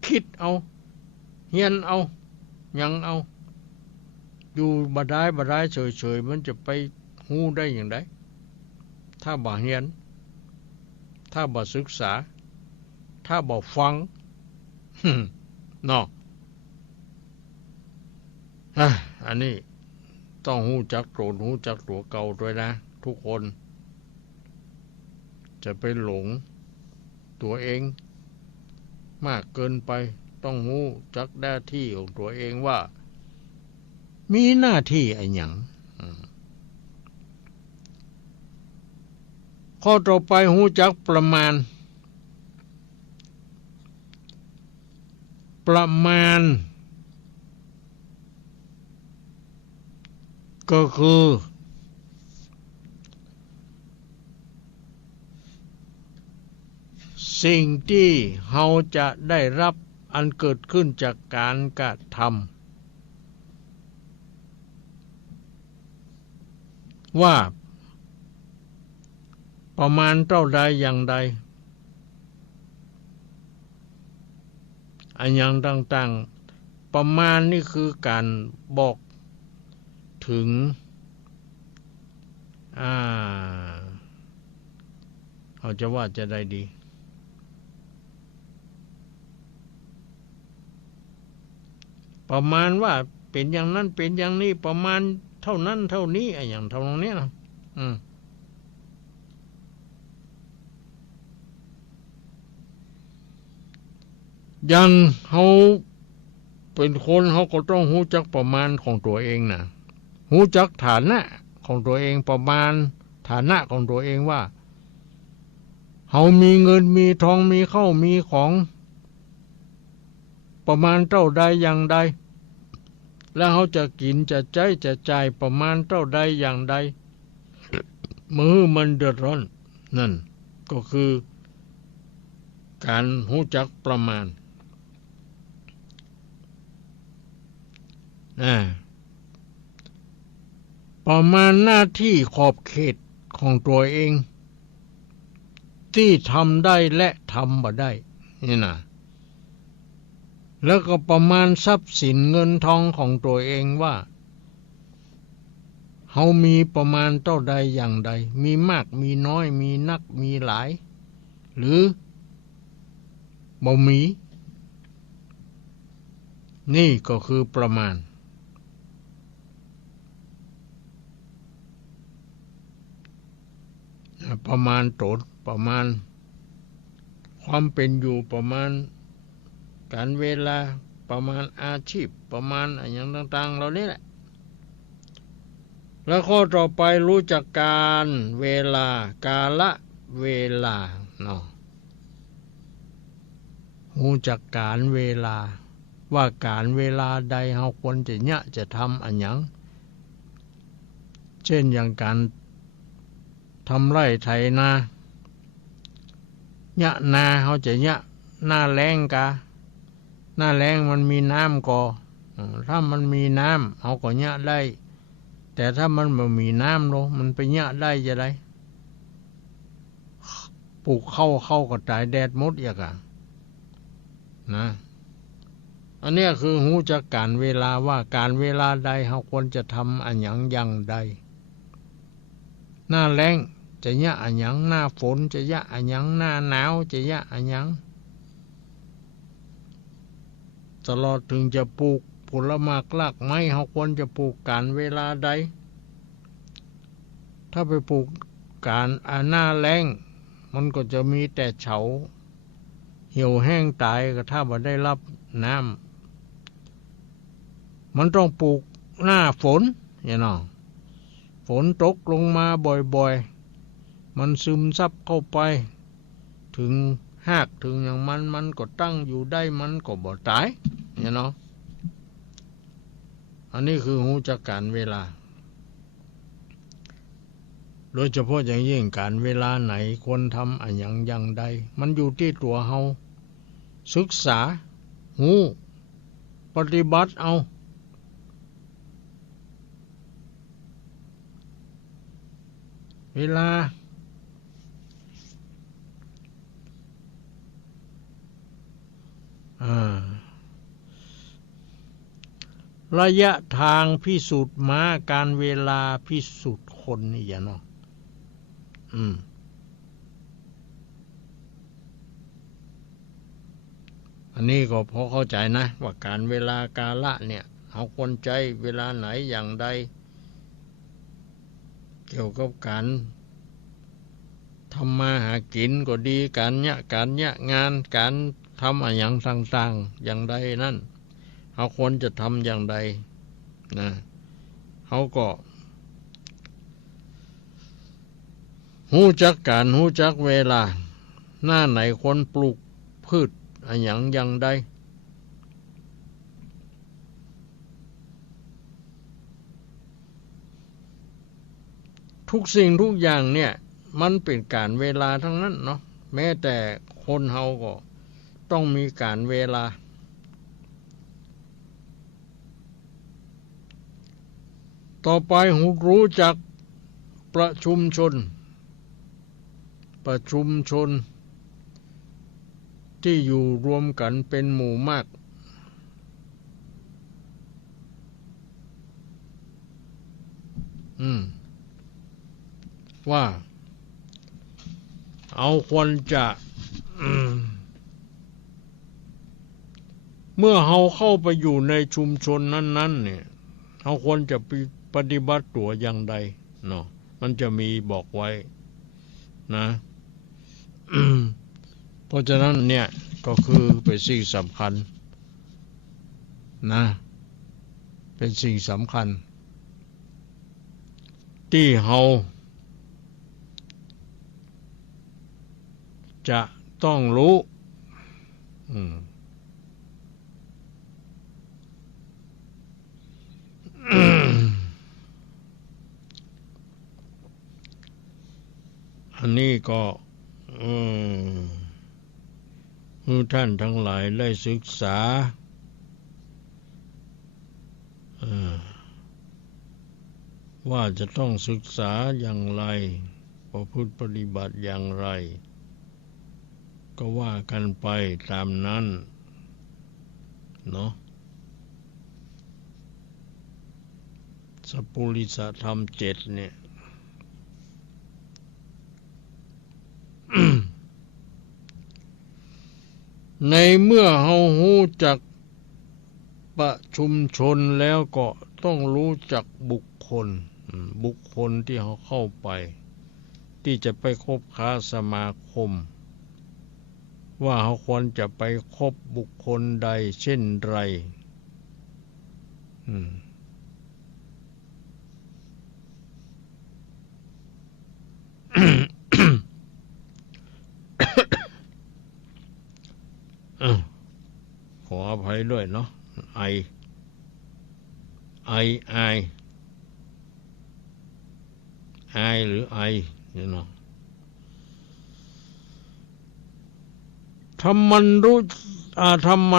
คิดเอาเฮียนเอายังเอาอยู่บ่ได้เฉยๆมันจะไปฮู้ได้อย่างไรถ้าบ่เฮียนถ้าบ่ศึกษาถ้าบ่ฟัง เนาะอันนี้ต้องฮู้จักโกรธฮู้จักตัวเก่าด้วยนะทุกคนจะไปหลงตัวเองมากเกินไปต้องรู้จักหน้าที่ของตัวเองว่ามีหน้าที่อะไรอย่างข้อต่อไปรู้จักประมาณก็คือสิ่งที่เราจะได้รับอันเกิดขึ้นจากการกระทำว่าประมาณเท่าใดอย่างใดอันอย่างต่างๆประมาณนี่คือการบอกถึงเขาจะว่าจะได้ดีประมาณว่าเป็นอย่างนั้นเป็นอย่างนี้ประมาณเท่านั้นเท่านี้ไอ้อย่างเท่านี้นะ อย่างเขาเป็นคนเขาก็ต้องรู้จักประมาณของตัวเองนะรู้จักฐานะของตัวเองประมาณฐานะของตัวเองว่าเขามีเงินมีทองมีเข้ามีของประมาณเท่าใดอย่างใดแล้วเขาจะกินจะใช้จะจ่ายประมาณเท่าใดอย่างใดมือมันเดือดร้อนนั่นก็คือการรู้จักประมาณประมาณหน้าที่ขอบเขตของตัวเองที่ทำได้และทำบ่ได้นี่นะแล้วก็ประมาณทรัพย์สินเงินทองของตัวเองว่าเขามีประมาณเท่าใดอย่างใดมีมากมีน้อยมีนักมีหลายหรือบ่มีนี่ก็คือประมาณตนประมาณความเป็นอยู่ประมาณการเวลาประมาณอาชีพประมาณอย่างต่างๆเหล่านี้แหละแล้วข้อต่อไปรู้จักการเวลากาละเวลาเนาะรู้จักการเวลาว่าการเวลาใดเราควรจะทำอันหยังเช่นอย่างการทำไร่ไถนานาเขาจะหน้าแล้งกะหน้าแล้งมันมีน้ำก็ถ้ามันมีน้ำเขาก็ได้แต่ถ้ามันไม่มีน้ำมันไปได้จะได้ปลูกเข้าก็ตายแดดหมดอีกอ่ะนะอันนี้คือหูจักการเวลาว่าการเวลาใดเขาควรจะทำอันหยังอย่างใดหน้าแล้งจะอันหยังหน้าฝนจะอันหยังหน้าหนาวจะอันหยังตลอดถึงจะปลูกผลไม้รากไม้เขาควรจะปลูกการเวลาใดถ้าไปปลูกการหน้าแล้งมันก็จะมีแต่เฉาเหี่ยวแห้งตายก็ถ้าบ่ได้รับน้ำมันต้องปลูกหน้าฝนฝนตกลงมาบ่อยๆมันซึมซับเข้าไปถึงหากถึงอย่างมันก็ตั้งอยู่ได้มันก็บ่ตายอันนี้คือหูจักการเวลาโดยเฉพาะอย่างยิ่งการเวลาไหนควรทำอันอย่างใดมันอยู่ที่ตัวเฮาศึกษาหูปฏิบัติเอาเวลาระยะทางพิสูจน์ม้าการเวลาพิสูจน์คนนี่อันนี้ก็พอเข้าใจนะว่าการเวลากาละเนี่ยเอาคนใจเวลาไหนอย่างใดเกี่ยวกับการทำมาหากินก็ดีการงานการทำอะไรอย่างต่างๆอย่างใดนั่นเขาควรจะทำอย่างใดนะเขาก็รู้จักการรู้จักเวลาหน้าไหนควรปลูกพืชอะไรอย่างใดทุกสิ่งทุกอย่างเนี่ยมันเป็นการเวลาทั้งนั้นเนาะแม้แต่คนเฮาก็ต้องมีการเวลาต่อไปรู้จักประชุมชนที่อยู่รวมกันเป็นหมู่มากว่าเอาควรจะเมื่อเราเข้าไปอยู่ในชุมชนนั้นๆเนี่ยเราควรจะปฏิบัติตัวอย่างใดเนาะมันจะมีบอกไว้นะเพราะฉะนั้นเนี่ย ก็คือเป็นสิ่งสำคัญนะเป็นสิ่งสำคัญที่เราจะต้องรู้อันนี้ก็ท่านทั้งหลายได้ศึกษาว่าจะต้องศึกษาอย่างไรประพฤติปฏิบัติอย่างไรก็ว่ากันไปตามนั้นเนาะสัพพุริสธรรม7เนี่ย ในเมื่อเฮารู้จักประชุมชนแล้วก็ต้องรู้จักบุคคลที่เขาเข้าไปที่จะไปคบค้าสมาคมว่าเขาควรจะไปคบบุคคลใดเช่นไรขออภัยด้วยเนาะไอหรือไอเนาะธรรมั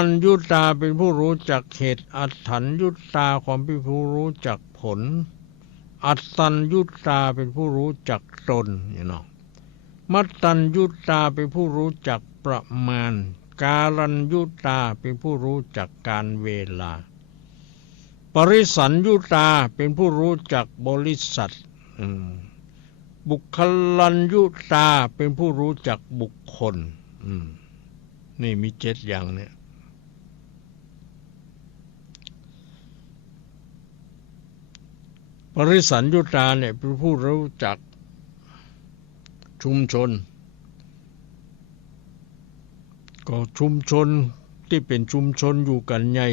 ญยุตาเป็นผู้รู้จักเหตุอัตถัญยุตาความเป็นผู้รู้จักผลอัตตัญยุตาเป็นผู้รู้จักตนเนาะมัตตัญยุตาเป็นผู้รู้จักประมาณการัญยุตาเป็นผู้รู้จักการเวลาปริสัญยุตาเป็นผู้รู้จักบริษัทบุคลัญยุตาเป็นผู้รู้จักบุคคลนี่มี7อย่างเนี่ยปริสัญยุตาเนี่ยเป็นผู้รู้จักชุมชนก็ชุมชนที่เป็นชุมชนอยู่กันใหญ่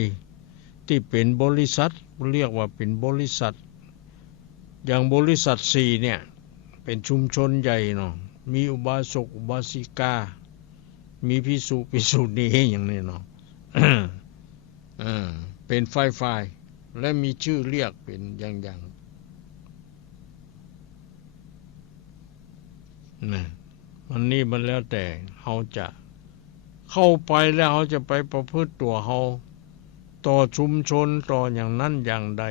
ที่เป็นบริษัทเรียกว่าเป็นบริษัทอย่างบริษัท4เนี่ยเป็นชุมชนใหญ่เนาะมีอุบาสกอุบาสิกามีภิกษุภิกษุณีอย่างนี้เนาะ เป็นฝ่ายและมีชื่อเรียกเป็นอย่างนะมันนี่มันแล้วแต่เขาจะเข้าไปแล้วเขาจะไปประพฤติตัวเขาต่อชุมชนต่ออย่างนั้นอย่างใด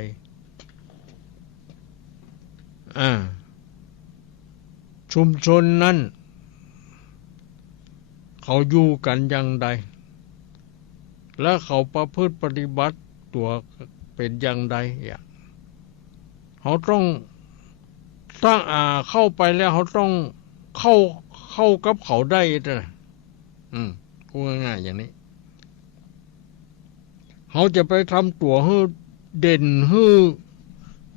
ชุมชนนั้นเขาอยู่กันอย่างใดและเขาประพฤติปฏิบัติตัวเป็นอย่างใดเขาต้องเข้าไปแล้วเขาต้องเข้ากับเขาได้นะพูดง่ายๆอย่างนี้เขาจะไปทำตัวให้เด่นให้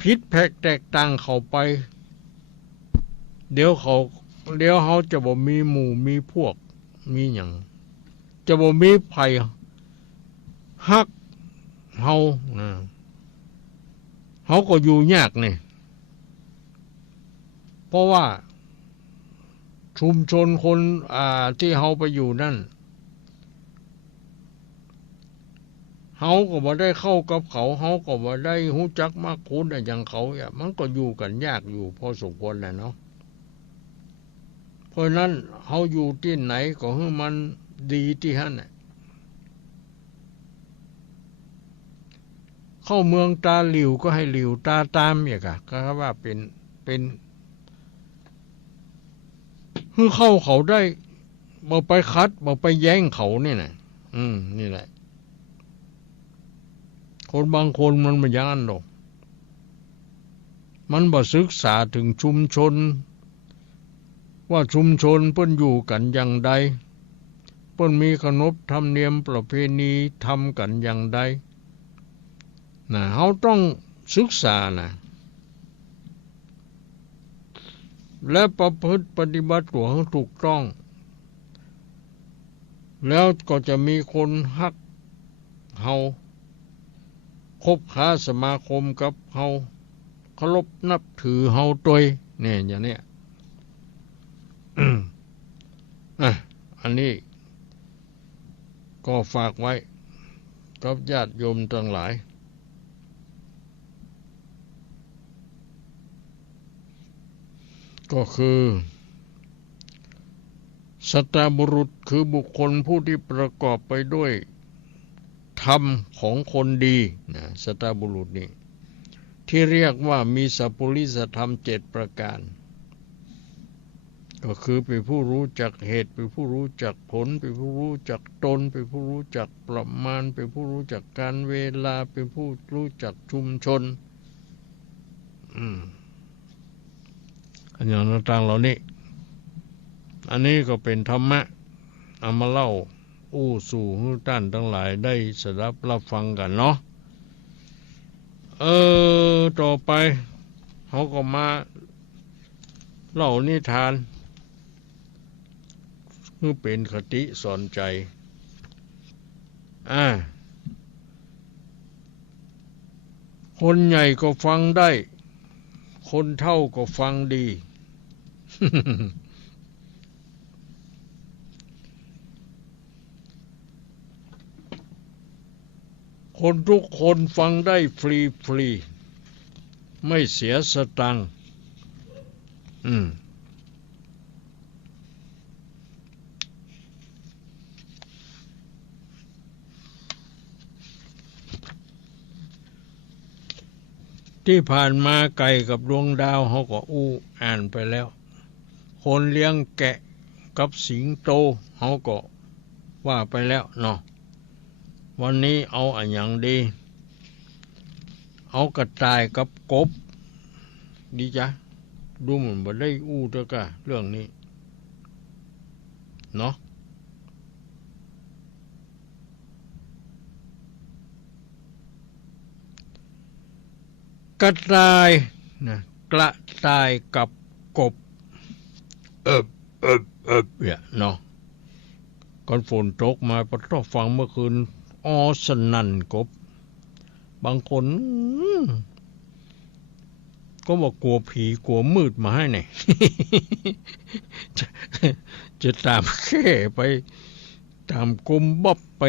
ผิดแผกแตกต่างเขาไปเดี๋ยวเขาจะบ่มีหมู่มีพวกมีอย่างจะบ่มีไผฮักเขาก็อยู่ยากนี่เพราะว่าชุมชนคนที่เขาไปอยู่นั่นเขาก็บ่ได้เข้ากับเขาก็บ่ได้รู้จักมากคุ้นอย่างเขามันก็อยู่กันยากอยู่พอสมควรแหละเนาะเพราะนั้นเขาอยู่ที่ไหนก็ให้มันดีที่นั่นเข้าเมืองตาหลิวก็ให้หลิวตาตามก็ว่าเป็นให้เข้าเขาได้บ่ไปคัดบ่ไปแย่งเขานี่นะนี่แหละคนบางคนมันไม่ย่านหรอกมันบ่ศึกษาถึงชุมชนว่าชุมชนเพิ่นอยู่กันอย่างใดเพิ่นมีขนบธรรมเนียมประเพณีทำกันอย่างใดเขาต้องศึกษาและประพฤติปฏิบัติตัวให้ถูกต้อง แล้วก็จะมีคนฮักเฮาคบค้าสมาคมกับเฮาเคารพนับถือเฮาตัวยเนี่ยอย่างเนี้ย อันนี้ก็ฝากไว้กับญาติโยมทั้งหลายก็คือสัตตบุรุษคือบุคคลผู้ที่ประกอบไปด้วยธรรมของคนดีนะสัตตบุรุษนี่ที่เรียกว่ามีสัพพุริสธรรม7ประการก็คือเป็นผู้รู้จักเหตุเป็นผู้รู้จักผลเป็นผู้รู้จักตนเป็นผู้รู้จักประมาณเป็นผู้รู้จักการเวลาเป็นผู้รู้จักชุมชนอันอย่างต่างๆเหล่านี้อันนี้ก็เป็นธรรมะเอามาเล่าสู่ให้ท่านทั้งหลายได้สดับรับฟังกันเนาะต่อไปเขาก็มาเล่านิทานเพื่อเป็นคติสอนใจคนใหญ่ก็ฟังได้คนเฒ่าก็ฟังดี คนทุกคนฟังได้ฟรีๆไม่เสียสตังค์ที่ผ่านมาไก่กับดวงดาวเขาก็อ่านไปแล้วคนเลี้ยงแกะกับสิงโตเขาก็ว่าไปแล้วเนาะวันนี้เอาอันอย่างดีเอากระต่ายกับกบดีจ้ะดูเหมือนบ่ได้เท่ากันเรื่องนี้เนาะกระต่ายนะกระต่ายกับกบเนี่ยเนาะก่อนฝนตกมาพอต้องฟังเมื่อคืนสนั่นกบบางคนก็บอกกลัวผีกลัวมืดมาให้เนี่ย จะตามแค่ไปตามกลมบ๊อบไป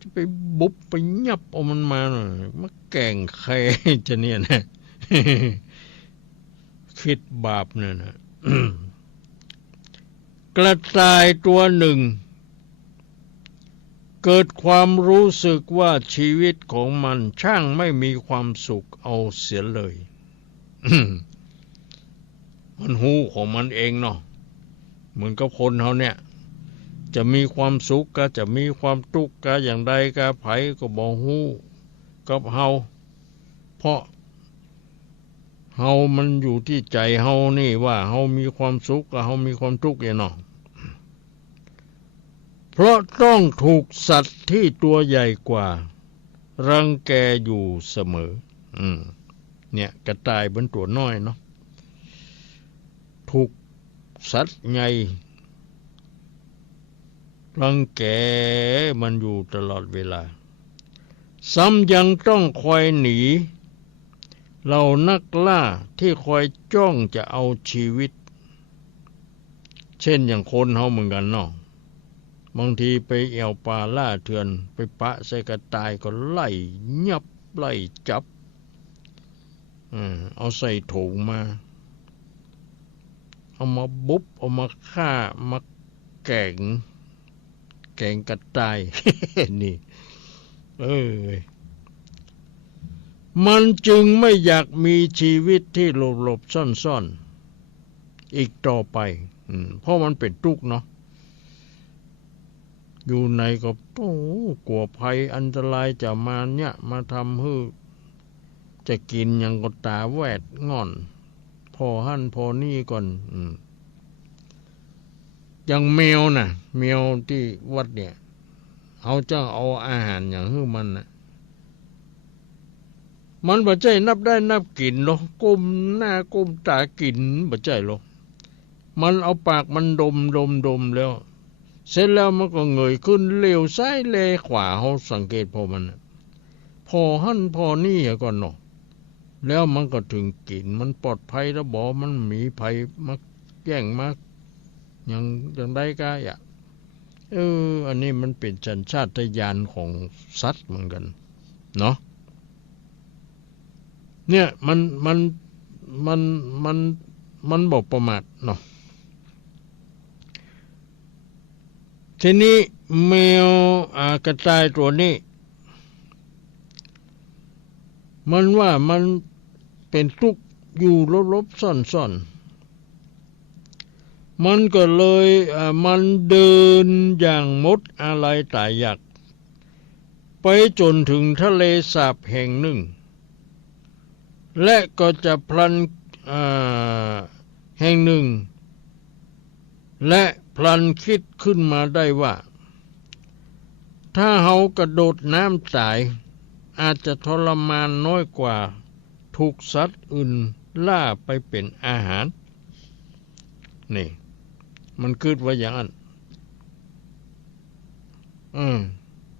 จะไปบุบไปยับเอามันมาหน่อยมาแก่งแค่จะเนี่ยนะ คิดบาปเนี่ยนะ กระต่ายตัวหนึ่งเกิดความรู้สึกว่าชีวิตของมันช่างไม่มีความสุขเอาเสียเลย มันหูของมันเองเนาะเหมือนกับคนเขาเนี่ยจะมีความสุขก็จะมีความทุกข์ก็อย่างใดก็ไผก็บอกหูกับเฮาเพราะเฮามันอยู่ที่ใจเฮานี่ว่าเฮามีความสุขกับเฮามีความทุกข์อย่างเนาะเพราะต้องถูกสัตว์ที่ตัวใหญ่กว่ารังแกอยู่เสมอเนี่ยกระต่ายเป็นตัวน้อยเนาะถูกสัตว์ใหญ่รังแกมันอยู่ตลอดเวลาซ้ำยังต้องคอยหนีเหล่านักล่าที่คอยจ้องจะเอาชีวิตเช่นอย่างคนเฮาเหมือนกันเนาะบางทีไปแอวป่าล่าเถื่อนไปปะใส่กระต่ายก็ไล่ยับไล่จับเอาใส่ถุงมาเอามาบุบเอามาฆ่ามาแกงกระต่าย นี่มันจึงไม่อยากมีชีวิตที่หลบๆซ่อนๆอีกต่อไปเพราะมันเป็นทุกข์เนาะอยู่ในก็กลัวภัยอันตรายจะมาเนี่ยมาทำให้จะกินยังก็ตาแวดง่อนพอหั่นพอนี่ก่อนอย่างแมวน่ะแมวที่วัดเนี่ยเขาจะเอาอาหารอย่างให้มันน่ะมันบ่ใจนับได้นับกินหรอกก้มหน้าก้มตากินบ่ใจหรอกมันเอาปากมันดมแล้ว เสร็จแล้วมันก็เงยขึ้นเลี้ยวซ้ายเลขวาเฮาสังเกตพอมันพอหั่นพอนี่ก่อนเนาะแล้วมันก็ถึงกินมันปลอดภัยแล้วบ่มันมีภัยมาแย่งมาอย่างใดก็อ่ะอันนี้มันเป็นสัญชาตญาณของสัตว์เหมือนกันเนาะเนี่ยมันบอกประมาทเนาะทีนี้แมวกระต่ายตัวนี้มันว่ามันเป็นทุกข์อยู่ลบๆซ่อนๆมันก็เลยมันเดินอย่างมดอะไรตายอยากไปจนถึงทะเลสาบแห่งหนึ่งและก็จะพลันแห่งหนึ่งและพลันคิดขึ้นมาได้ว่าถ้าเฮากระโดดน้ำตายอาจจะทรมานน้อยกว่าถูกสัตว์อื่นล่าไปเป็นอาหารนี่มันคิดว่าอย่างนั้น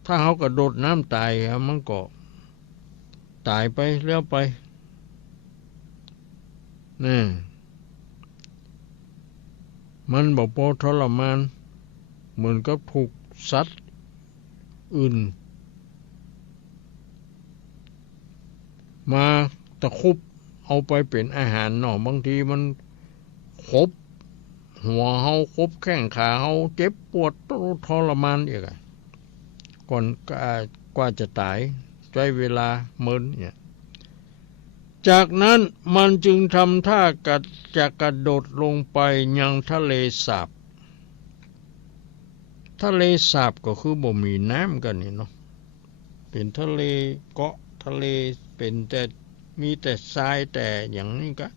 ถ้าเฮากระโดดน้ำตายมันก็ตายไปแล้วไปนี่มันบอกพอทรมานเหมือนกับถูกสัตว์อื่นมาตะคุบเอาไปเป็นอาหารเนาะบางทีมันคบหัวเฮาคบแข้งขาเฮาเจ็บปวดทรมานอีกก่อนกว่าจะตายใช้เวลาเมินเนี่ยจากนั้นมันจึงทำท่าจะกระโดดลงไปยังทะเลสาบทะเลสาบก็คือบ่มีน้ำกันนี่เนาะเป็นทะเลเกาะทะเลเป็นแต่มีแต่ทรายแต่อย่างนี้ก็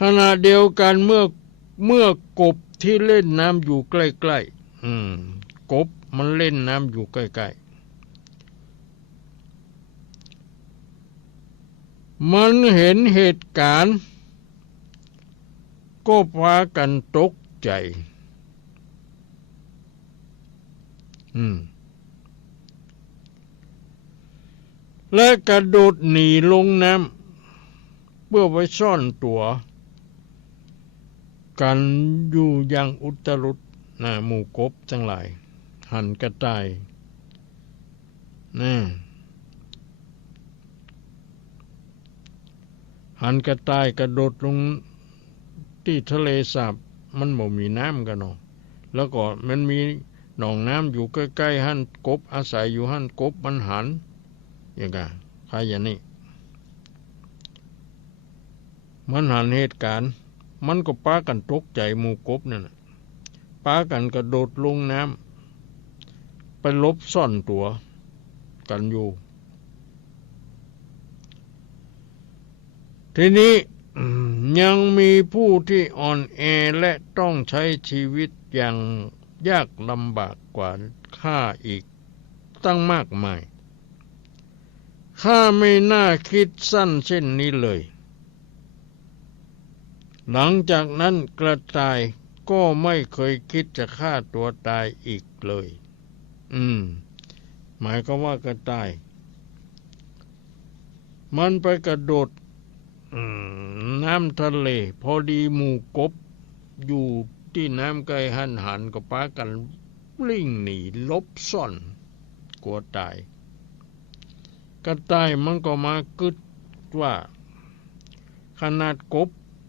ขณะเดียวกันเมื่อกบที่เล่นน้ำอยู่ใกล้ๆกบมันเล่นน้ำอยู่ใกล้ๆมันเห็นเหตุการณ์ก็พากันตกใจและกระโดดหนีลงน้ำเพื่อไว้ซ่อนตัวกันอยู่อย่างอุตรุดหมู่กบทั้งหลายหันกระต่ายหันกระต่ายกระโดดลงที่ทะเลสาบมันบ่มีน้ำกันเนาะแล้วก็มันมีหนองน้ำอยู่ใกล้ๆหันกบอาศัยอยู่หันกบมันหันอย่างไงใครอย่างนี้มันหันเหตุการณ์มันก็ปากันตกใจหมู่กบนั่นปากันกระโดดลงน้ำไปลบซ่อนตัวกันอยู่ทีนี้ยังมีผู้ที่อ่อนแอและต้องใช้ชีวิตอย่างยากลำบากกว่าข้าอีกตั้งมากมายข้าไม่น่าคิดสั้นเช่นนี้เลยหลังจากนั้นกระต่ายก็ไม่เคยคิดจะฆ่าตัวตายอีกเลยหมายก็ว่ากระต่ายมันไปกระโดดน้ำทะเลพอดีหมู่กบอยู่ที่น้ำใกล้หันก็พากันวิ่งหนีลบซ่อนกลัวตายกระต่ายมันก็มากึดว่าขนาดกบ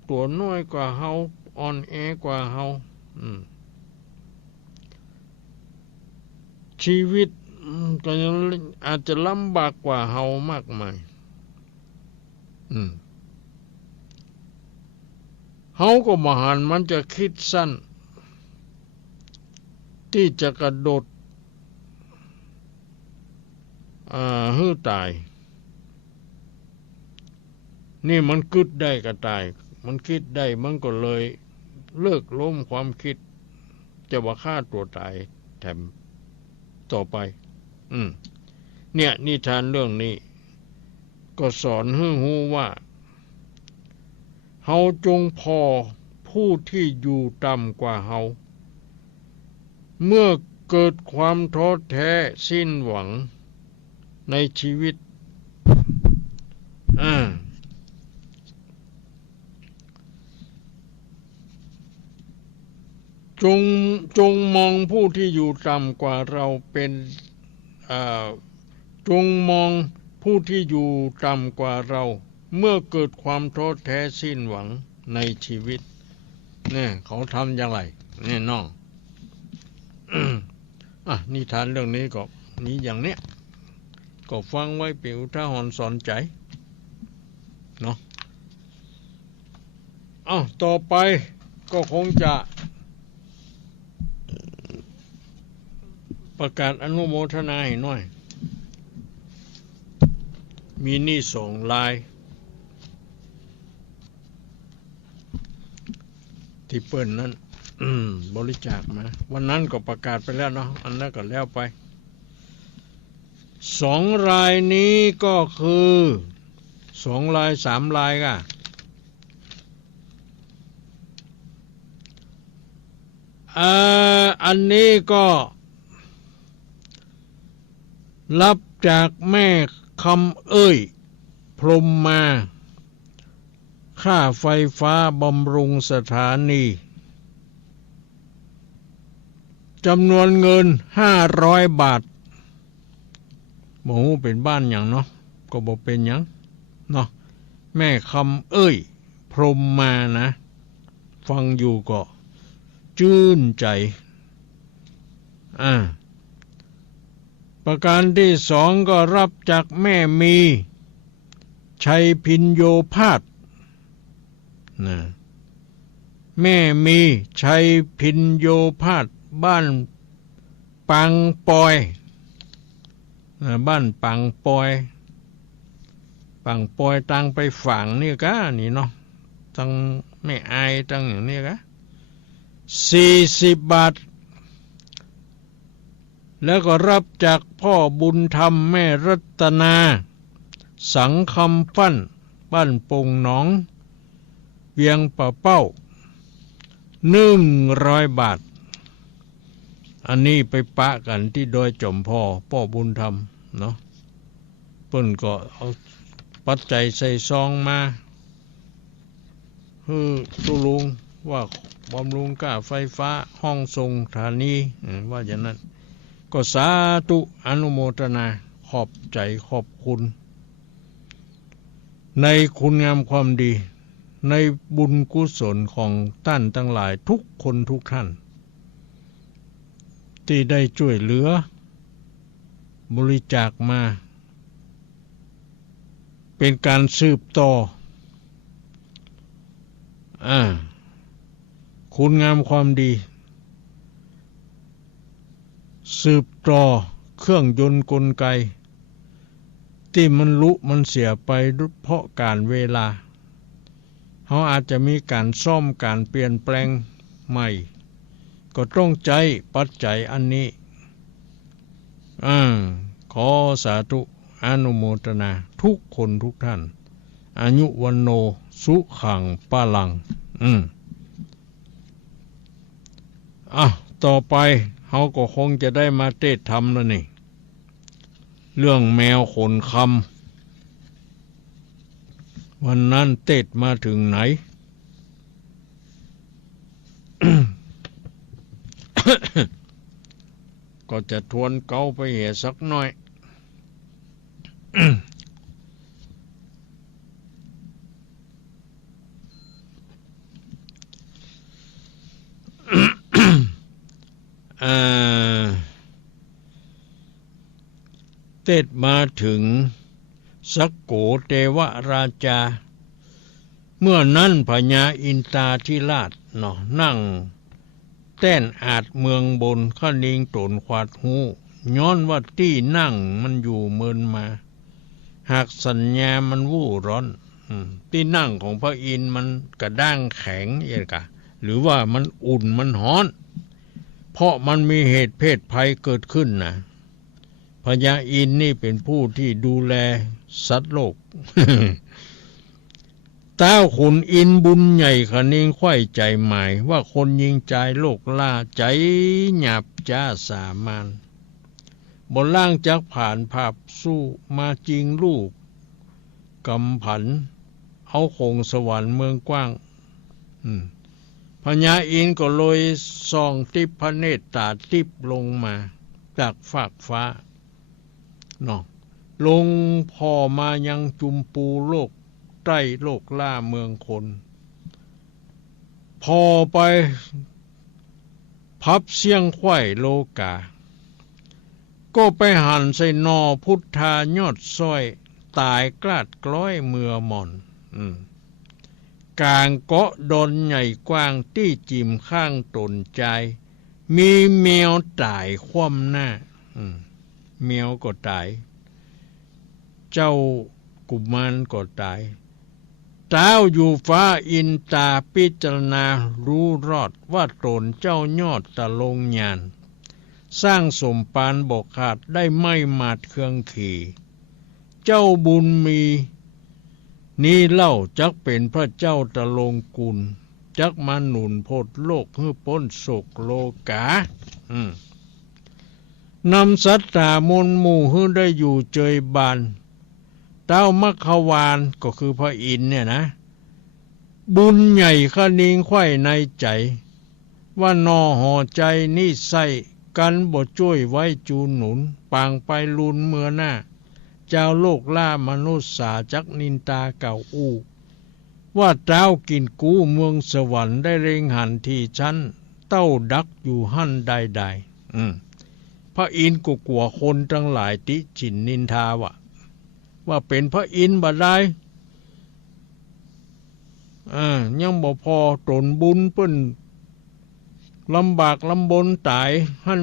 ตัวน้อยกว่าเฮาอ่อนแอกว่าเฮาชีวิตก็อาจจะลำบากกว่าเฮามากมายเฮาก็มาหันมันจะคิดสั้นที่จะกระโดดฮื้อตายนี่มันคิดได้กระต่ายมันคิดได้มันก็เลยเลิกล้มความคิดจะว่าฆ่าตัวตายแถมต่อไปเนี่ยนิทานเรื่องนี้ก็สอนให้รู้ว่าเฮาจงพอผู้ที่อยู่ต่ำกว่าเฮา เมื่อเกิดความท้อแท้สิ้นหวังในชีวิตจงมองผู้ที่อยู่ต่ำกว่าเราเป็นจงมองผู้ที่อยู่ต่ำกว่าเราเมื่อเกิดความท้อแท้สิ้นหวังในชีวิตเนี่ยเขาทำอย่างไรเนี่ยน้อง นิทานเรื่องนี้ก็มีอย่างเนี้ยก็ฟังไว้เป็นอุทาหรณ์สอนใจเนาะต่อไปก็คงจะประกาศอนุโมทนาให้หน่อยมีนี่ส่งลายที่เปิ้นนั้นบริจาคมาวันนั้นก็ประกาศไปแล้วเนาะอันนั้นก็แล้วไป2 รายนี้ก็คือ2 ราย3 รายก็อันนี้ก็รับจากแม่คำเอ้ยพรหมมาค่าไฟฟ้าบำรุงสถานีจำนวนเงิน500 บาทบ่ฮู้เป็นบ้านหยังเนาะก็บ่เป็นหยังเนาะแม่คำเอ้ยพรหมมานะฟังอยู่ก็ชื่นใจประการที่2ก็รับจากแม่มีชัยพินโยภาสนะแม่มีชัยพินโยภาสบ้านปังปอยบ้านปังปอยตั้งไปฝั่งนี่กะนี่เนาะตั้งแม่อายตั้งอย่างนี้กะ40 บาทแล้วก็รับจากพ่อบุญธรรมแม่รัตนาสังคำฟั่นบ้านปงหนองเวียงป่าเป้า100 บาทอันนี้ไปปะกันที่ดอยจอมพ่อบุญธรรมเนาะเพิ่นก็เอาปัจจัยใส่ซองมาตุลุงว่าบำรุงค่าไฟฟ้าห้องทรงฐานีว่าอย่างนั้นก็สาธุอนุโมทนาขอบใจขอบคุณในคุณงามความดีในบุญกุศลของท่านทั้งหลายทุกคนทุกท่านที่ได้ช่วยเหลือบริจาคมาเป็นการสืบต่อคุณงามความดีสืบต่อเครื่องยนต์กลไกที่มันเสียไปเพราะการเวลาเขาอาจจะมีการซ่อมการเปลี่ยนแปลงใหม่ก็ต้องใจปัจจัยอันนี้ขอสาธุอนุโมทนาทุกคนทุกท่านอายุวันโนสุขังปะลังต่อไปเขาก็คงจะได้มาเทศธรรมแล้วนี่เรื่องแมวขนคำวันนั้นเทศมาถึงไหน ก็จะทวนเก่าไปเหตุสักหน่อย เทศมาถึงสักโกเทวราชาเมื่อนั้นพญาอินทราธิราชนั่งแต้นอาจเมืองบนขนิงตนขวาดหูย้อนว่าที่นั่งมันอยู่เมินมาหากสัญญามันวู่ร้อนที่นั่งของพระอินทร์มันกระด้างแข็งเอกะหรือว่ามันอุ่นมันร้อนเพราะมันมีเหตุเพศภัยเกิดขึ้นนะพญาอินทร์นี่เป็นผู้ที่ดูแลสัตว์โลก ต้าขุนอินบุญใหญ่ขนิ่งไข่ใจหมายว่าคนยิงใจโลกล่าใจหยาบจ้าสามานบนล่างจักผ่านภาพสู้มาจริงลูกกำผันเอาคงสวรรค์เมืองกว้างพญาอินก็เลยส่องทิพพระเนตรตาทิพลงมาจากฟากฟ้าเนาะลงพ่อมายังจุมปูโลกใต้โลกล่าเมืองคนพอไปพับเสียงไข่โลกาก็ไปหันใส่นอพุทธายอดซ้อยตายกลาดกล้อยเมื่อหม่อนกลางเกาะดอนใหญ่กว้างที่จิมข้างตนใจมีแมวตายคว่ำหน้าแมวก็ตายเจ้ากุมารก็ตายท้าวอยู่ฟ้าอินตาพิจารณารู้รอดว่าตนเจ้ายอดตะลงญาณสร้างสมปานบอกขาดได้ไม่มาดเครื่องขี่เจ้าบุญมีนี้เล่าจักเป็นพระเจ้าตะลงกุลจักมาหนุนโพดโลกให้พ้นโศกโลกานำสัตตามนหมู่ให้ได้อยู่เจยบานเต้ามัคควานก็คือพระอินทร์เนี่ยนะบุญใหญ่ขนิ่งไข่ในใจว่านอห่อใจนี่ใส่กันบ่ช่วยไว้จูหนุนปางไปลุนเมื่อหน้าเจ้าโลกล่ามนุษย์สาจักนินตาเก่าอู้ว่าเจ้ากินกู้เมืองสวรรค์ได้เร่งหันที่ชั้นเต้าดักอยู่หั่นใดพระอินทร์ก็กลัวคนทั้งหลายติฉินนินทว่าเป็นพระอินทร์บ่ได้ยังบ่พอตนบุญเปิ้นลำบากลำบนตายหั่น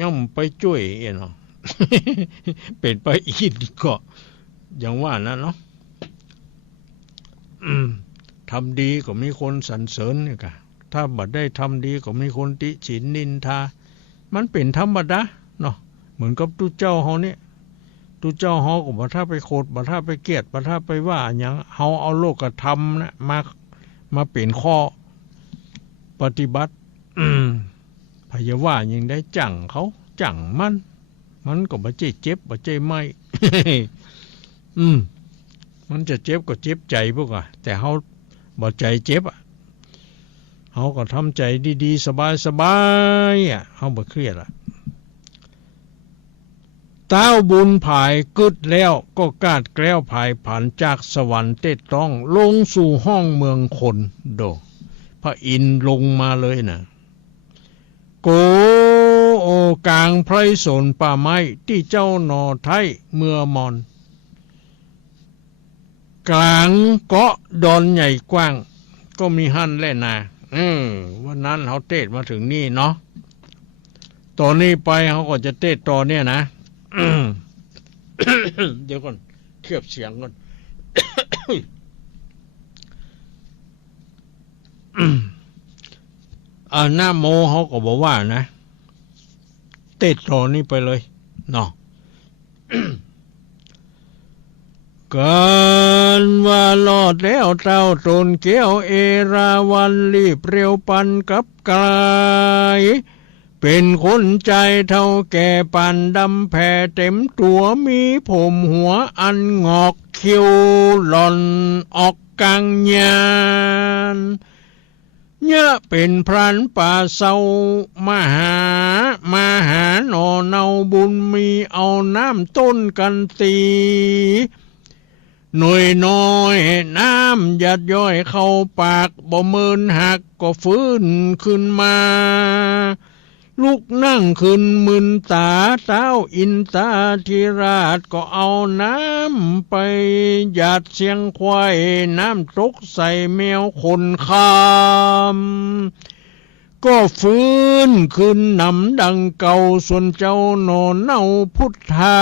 ย่อมไปช่วยเนาะ เป็นพระอินทร์ก็อย่างว่านะเนาะทำดีก็มีคนสรรเสริญนี่กะถ้าบ่ได้ทำดีก็มีคนติฉินนินทามันเป็นธรรมดาเนาะเหมือนกับตุเจ้าเฮาเนี่ยตุเจ้าเฮาก็บ่ถ้าไปโคดบ่ถ้าไปเกลียดบ่ถ้าไปว่าหยังเฮาเอาโลกธรรมนะมาเป็นข้อปฏิบัติพยาว่ายังได้จังเขาจังมันก็บ่เจ็บบ่ไหม้ มันจะเจ็บก็เจ็บใจพวกแต่เฮาบ่ใจเจ็บเฮาก็ทำใจดีๆสบายๆเฮาบ่เครียดต้าวบุญภายกึดแล้วก็กาดแกล้วภายผ่านจากสวรรค์เต็ดต้องลงสู่ห้องเมืองคนโดพระอินทร์ลงมาเลยนะโกโอกลางไพรสนป่าไม้ที่เจ้าหนอไทยเมื่อมอนกลางเกาะดอนใหญ่กว้างก็มีหั่นแล่นาวันนั้นเขาเทศมาถึงนี่เนาะตอนนี้ไปเขาก็จะเทศตอนเนี้ยนะ เดี๋ยวก่อนเทียบเสียงก่อน หน้าโมเขาก็บอกว่านะเทศตอนนี้ไปเลยเนาะ กันว่าลอดแล้วเต้าตนเกี้ยวเอราวัณรีบเร็วปันกับกายเป็นคนใจเท่าแก่ปันดำแผ่เต็มตัวมีผมหัวอันงอกคิ้วหล่อนออกกลางยานเนี่ยเป็นพรานป่าเศร้ามหาหนอเนาบุญมีเอาน้ำต้นกันตีหน่อยน้อยน้ำหยัดย่อยเข้าปากบ่เมินหักก็ฟื้นขึ้นมาลุกนั่งขึ้นมึนตาเต้าอินตาธิราชก็เอาน้ำไปหยาดเสียงควายน้ำตกใส่แมวคนคามก็ฟื้นขึ้นนำดังเก่าส่วนเจ้าโนเน่าพุทธา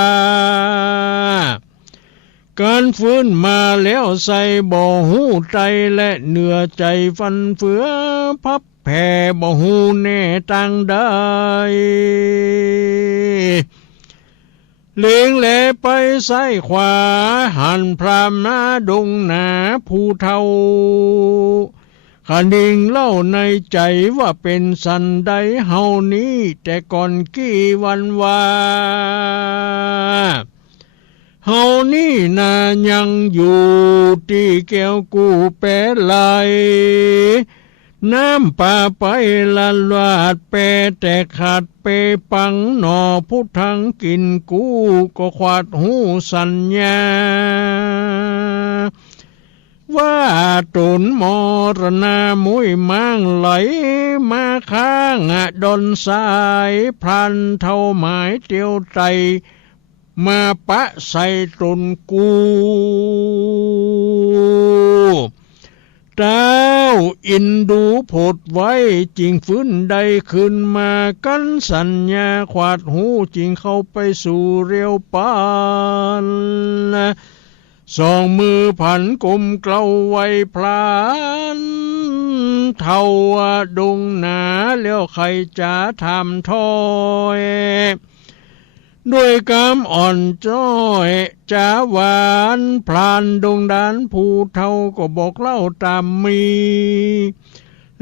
การฟื้นมาแล้วใส่บ่หูใจและเหนือใจฟันเฟือพับแผ่บ่หูแน่ต่างใด เลียงแลไปซ้ายขวาหันพรามนาดงหนาผู้เฒ่าขันดิงเล่าในใจว่าเป็นสันใดเฮานี้แต่ก่อนกี่วันว่าเฮานี่นายังอยู่ที่แก้วกูแปไหลน้ำป่าไปละลาดเปแต่ขาดเปปังหนอผู้ทั้งกินกูก็ขวาดหูสัญญาว่าตนมรณามุยมังไหลมาข้างดนสายพลันเท่าหมายเตียวใจมาปะใส่ตนกูเต้าอินดูผดไว้จริงฟื้นใดขึ้นมากันสัญญาขวาดหูจริงเข้าไปสู่เรียวปานสองมือผันกลมเกลาไว้พลานเท่าดงหนาแล้วใครจะทำถอยด้วยกำอ่อนจ้อยจ้าหวานพลานดงดานผู้เท่าก็บอกเล่าตามมี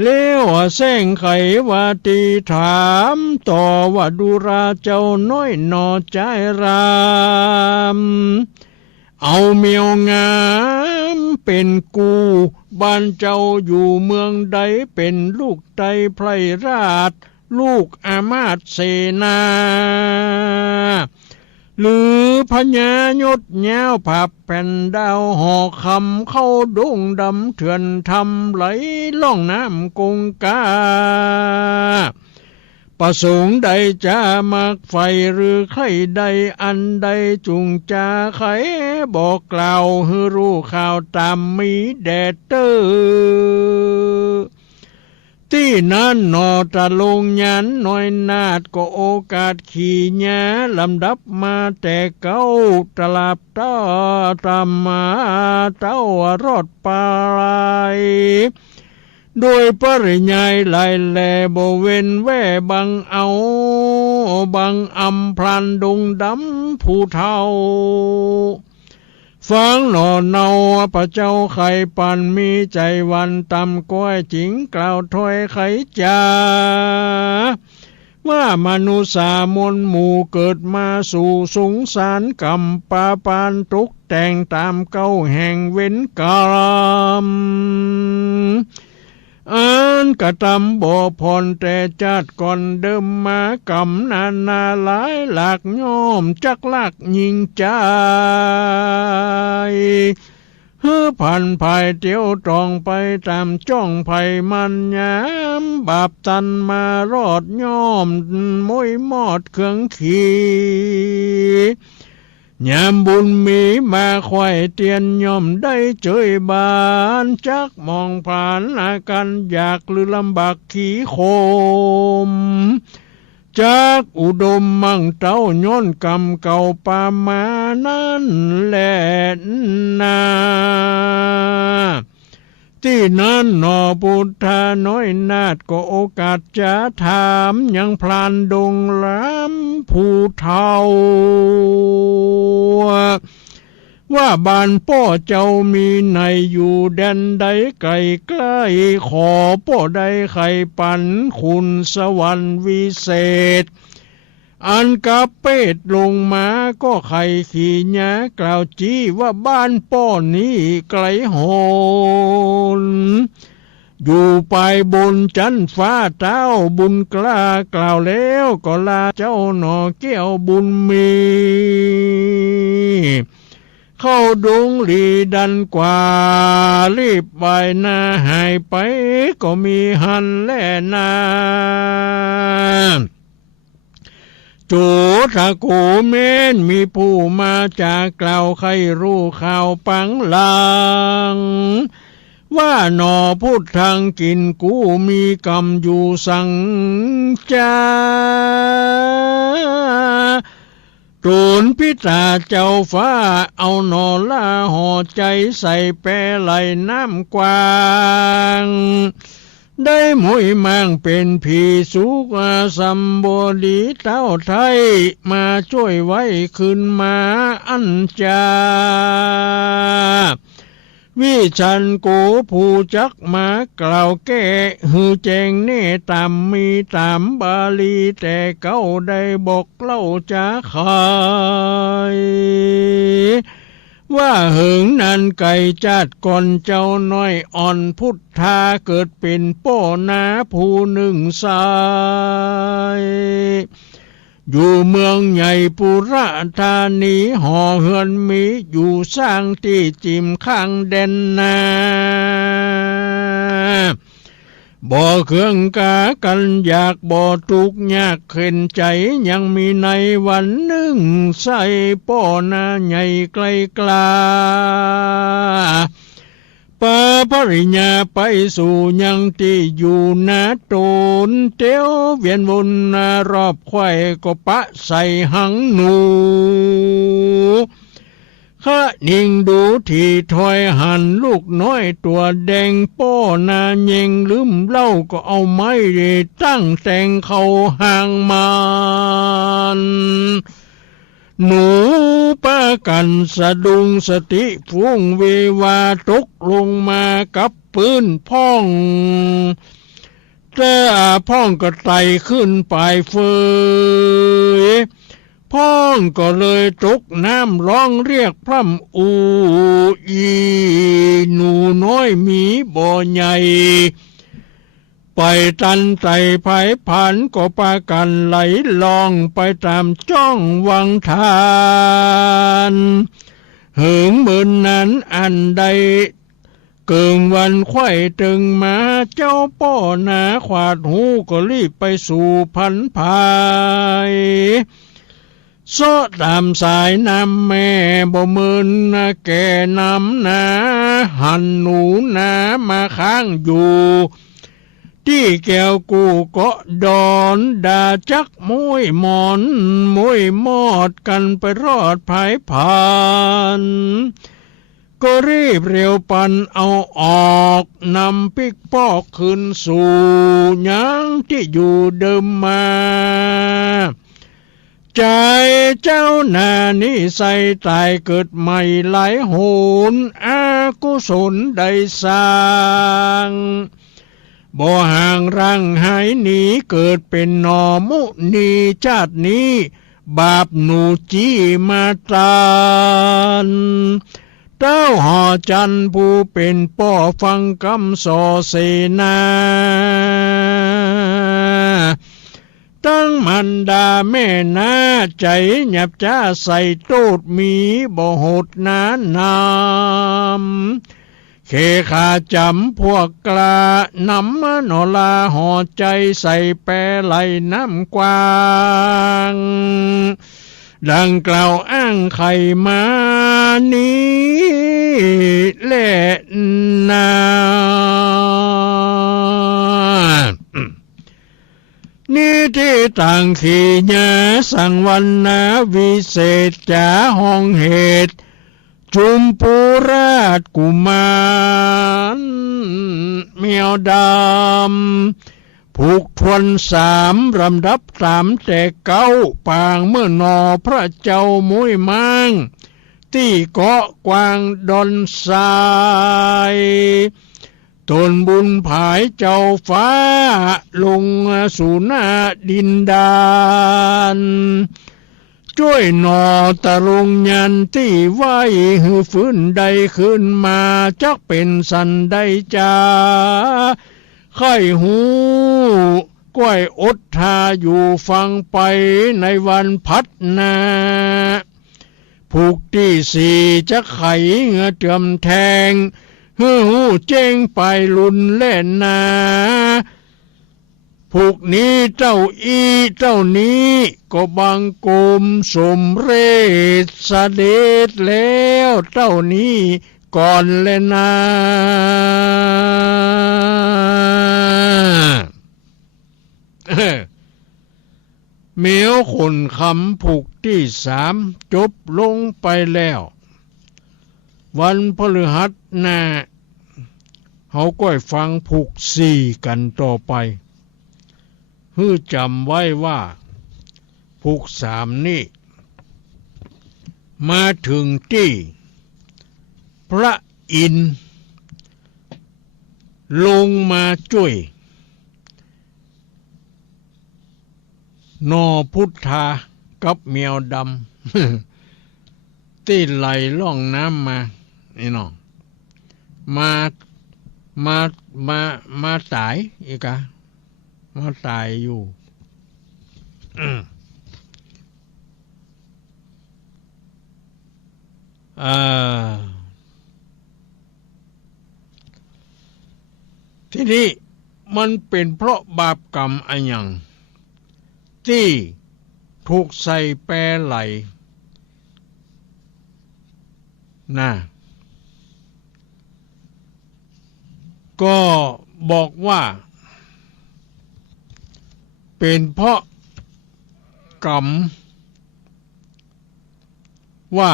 เลี้ยวแซงไขว่าตีถามต่อว่าดูราเจ้าน้อยนอใจรามเอาเมียวงามเป็นกูบ้านเจ้าอยู่เมืองใดเป็นลูกไตไพรราชลูกอามาตย์เสนาหรือพญายศแย้วผับแผ่นดาวห่อคำเข้าดงดำเถื่อนทำไหลล่องน้ำกงกาประสงค์ใดจะมักไฟหรือใครใดอันใดจุงจาไขบอกกล่าวให้รู้ข่าวตามมีแดดเตอที่นั้นนอตะลงยันน้อยนาดก็โอกาสขี่ญาลำดับมาแต่เก้าตลับต้าตามมาเต้ารอดปลายโดยปริยายลายแลบ่เว้นแว่บังเอาบังอำพลันดงดำผู้เฒ่าฟังหนอเนาพระเจ้าไข่ปันมีใจวันตำก้อยจิงกล่าวถ้อยไขจาว่ามนุษย์สามนหมู่เกิดมาสู่สงสารกรรมปาปานทุกแต่งตามเก้าแห่งเว้นกรรมอันกระทำบ่พรแต่จัดก่อนเดิมมากำนาหลายหลักย่อมจักลักยิงใจเฮือผ่านภายเตียวตรองไปตามจ้องไผ่มันยามบาปตันมารอดย่อมมวยมอดเครื่องขี่ยามบุญมีมาควายเตียนย่อมได้เจยบานจักมองผ่านอาการอยากหรือลำบากขี้โคมจากอุดมมั่งเต้าย้อนกรรมเก่าปามานั้นแหละนาที่นั้นนอพุทธาน้อยนาดก็โอกาสจะถามยังพลานดงล้ำผู้เฒ่าว่าบ้านพ่อเจ้ามีในอยู่แดนใดไกลใกล้ขอพ่อใดไข่ปันคุณสวรรค์วิเศษอันกับเป็ดลงมาก็ไข่ขี่ญากล่าวจี้ว่าบ้านป้อนี้ไกลโหนอยู่ไปบนจันฟ้าเจ้าบุญกล้ากล่าวแล้วก็ลาเจ้าหนอแก้วบุญมีเข้าดงลีดันกว่ารีบไปนาหายไปก็มีหันแล่นาโจทะโกเมนมีผู้มาจากกล่าวใครรู้ข่าวปังลังว่าหนอพุทธังกินกูมีกรรมอยู่สังจาโดนพิตาเจ้าฟ้าเอาหนอล่าห่อใจใส่แปรไหลน้ำกวาง ได้หมวยมังเป็นผีสุกสัมบดีเต้าไทยมาช่วยไว้ขึ้นมาอันจาวิชันโกผู้จักมากล่าวแก้หือแจงเน่ตามมีตามบาลีแต่เก้าได้บอกเล่าจะขายว่าเหิงนั้นไก่จัดก่อนเจ้าน้อยอ่อนพุทธาเกิดเป็นโป้นาผู้หนึ่งสายอยู่เมืองใหญ่ปุระธานีห่อเฮือนมีอยู่สร้างที่จิมข้างแดนนาบ่เครื่องกากันอยากบ่ทุกข์ยากเข็นใจยังมีในวันหนึ่งใส่ป้อนาใหญ่ไกลกลาปาภริญาไปสู่ยังที่อยู่นาโตนเตียวเวียนวนรอบควายก็ปะใส่หังหนูข้านิ่งดูที่ถอยหันลูกน้อยตัวแดงป้อนาเยงลืมเล่าก็เอาไม้ตั้งแต่งเขาห่างมันหนูป้ากันสะดุงสติฟุ้งเววาตกลงมากับปืนพ่องแต่พ่องก็ไต่ขึ้นไปเฟยพ่องก็เลยตกน้ำร้องเรียกพร่ำอูอีหนูน้อยมีบ่อใหญ่ไปตันไต่ไผ่ผ่านก็ปากันไหลลองไปตามจ้องวังทานเหิงเบินนั้นอันใดเกิงวันไข่ตึงมาเจ้าป้อนาขวาดหูก็รีบไปสู่พันภายโซตามสายน้ำแม่บ่มืนแก่น้ำนาหันหนูนามาค้างอยู่ที่แก้วกูก็ดอนด่าจักมวยหมอนมวยมอดกันไปรอดภายผ่านก็รีบเร็วปันเอาออกนำปิกปอกขึ้นสู่ยังที่อยู่เดิมมาใจเจ้านานิสัยตายเกิดใหม่หลายโหนอากุศลได้สร้างบ่ห่างร่างหายหนีเกิดเป็นหนอมุนีชาตินี้บาปหนูจี้มาตานเต้าห่อจันผู้เป็นป่อฟังคำสอเสนาตั้งมันดาแม่นาใจหยับจ้าใส่โตดมีบ่โหดนานามเคขาจำพวกกลานำมโนลาห่อใจใส่แปรไหลน้ำกวางดังกล่าวอ้างไขมานี้แหละนานี่ที่ต่างขีญาสังวันนาวิเศษจาห้องเหตุจุมปูราชกุมารเมียวดำผูกทวนสามลำดับสามแต่เก้าปางเมื่อนอพระเจ้ามุ้ยมังที่เกาะกวางดอนทรายตนบุญผายเจ้าฟ้าลงสู่หน้าดินดานช่วยหนอตะลงยันที่ไว้หือฟื้นใดขึ้นมาจักเป็นสันใดจาไข้หูก้อยอดทาอยู่ฟังไปในวันพัดนาผูกที่สี่จะไขเงือเจือมแทงหูเจ้งไปลุนเล่นนาผูกนี้เจ้าอีเจ้านี้ก็บังกลมสมเรศเสด็จแล้วเจ้านี้ก่อนเลยนะเมียวขนคำผูกที่สามจบลงไปแล้ววันพฤหัสหน้า เฮาก็ฟังผูกสี่กันต่อไปฮื้อจำไว้ว่าผูกสามนี่มาถึงที่พระอินทร์ลงมาช่วยนอพุทธากับแมวดำที่ไหลล่องน้ำมานี่น้องมาตายอีกอะมาตายอยู่ทีนี้มันเป็นเพราะบาปกรรมอะไรอย่างที่ถูกใส่แปรไหลนะก็บอกว่าเป็นเพราะกรรมว่า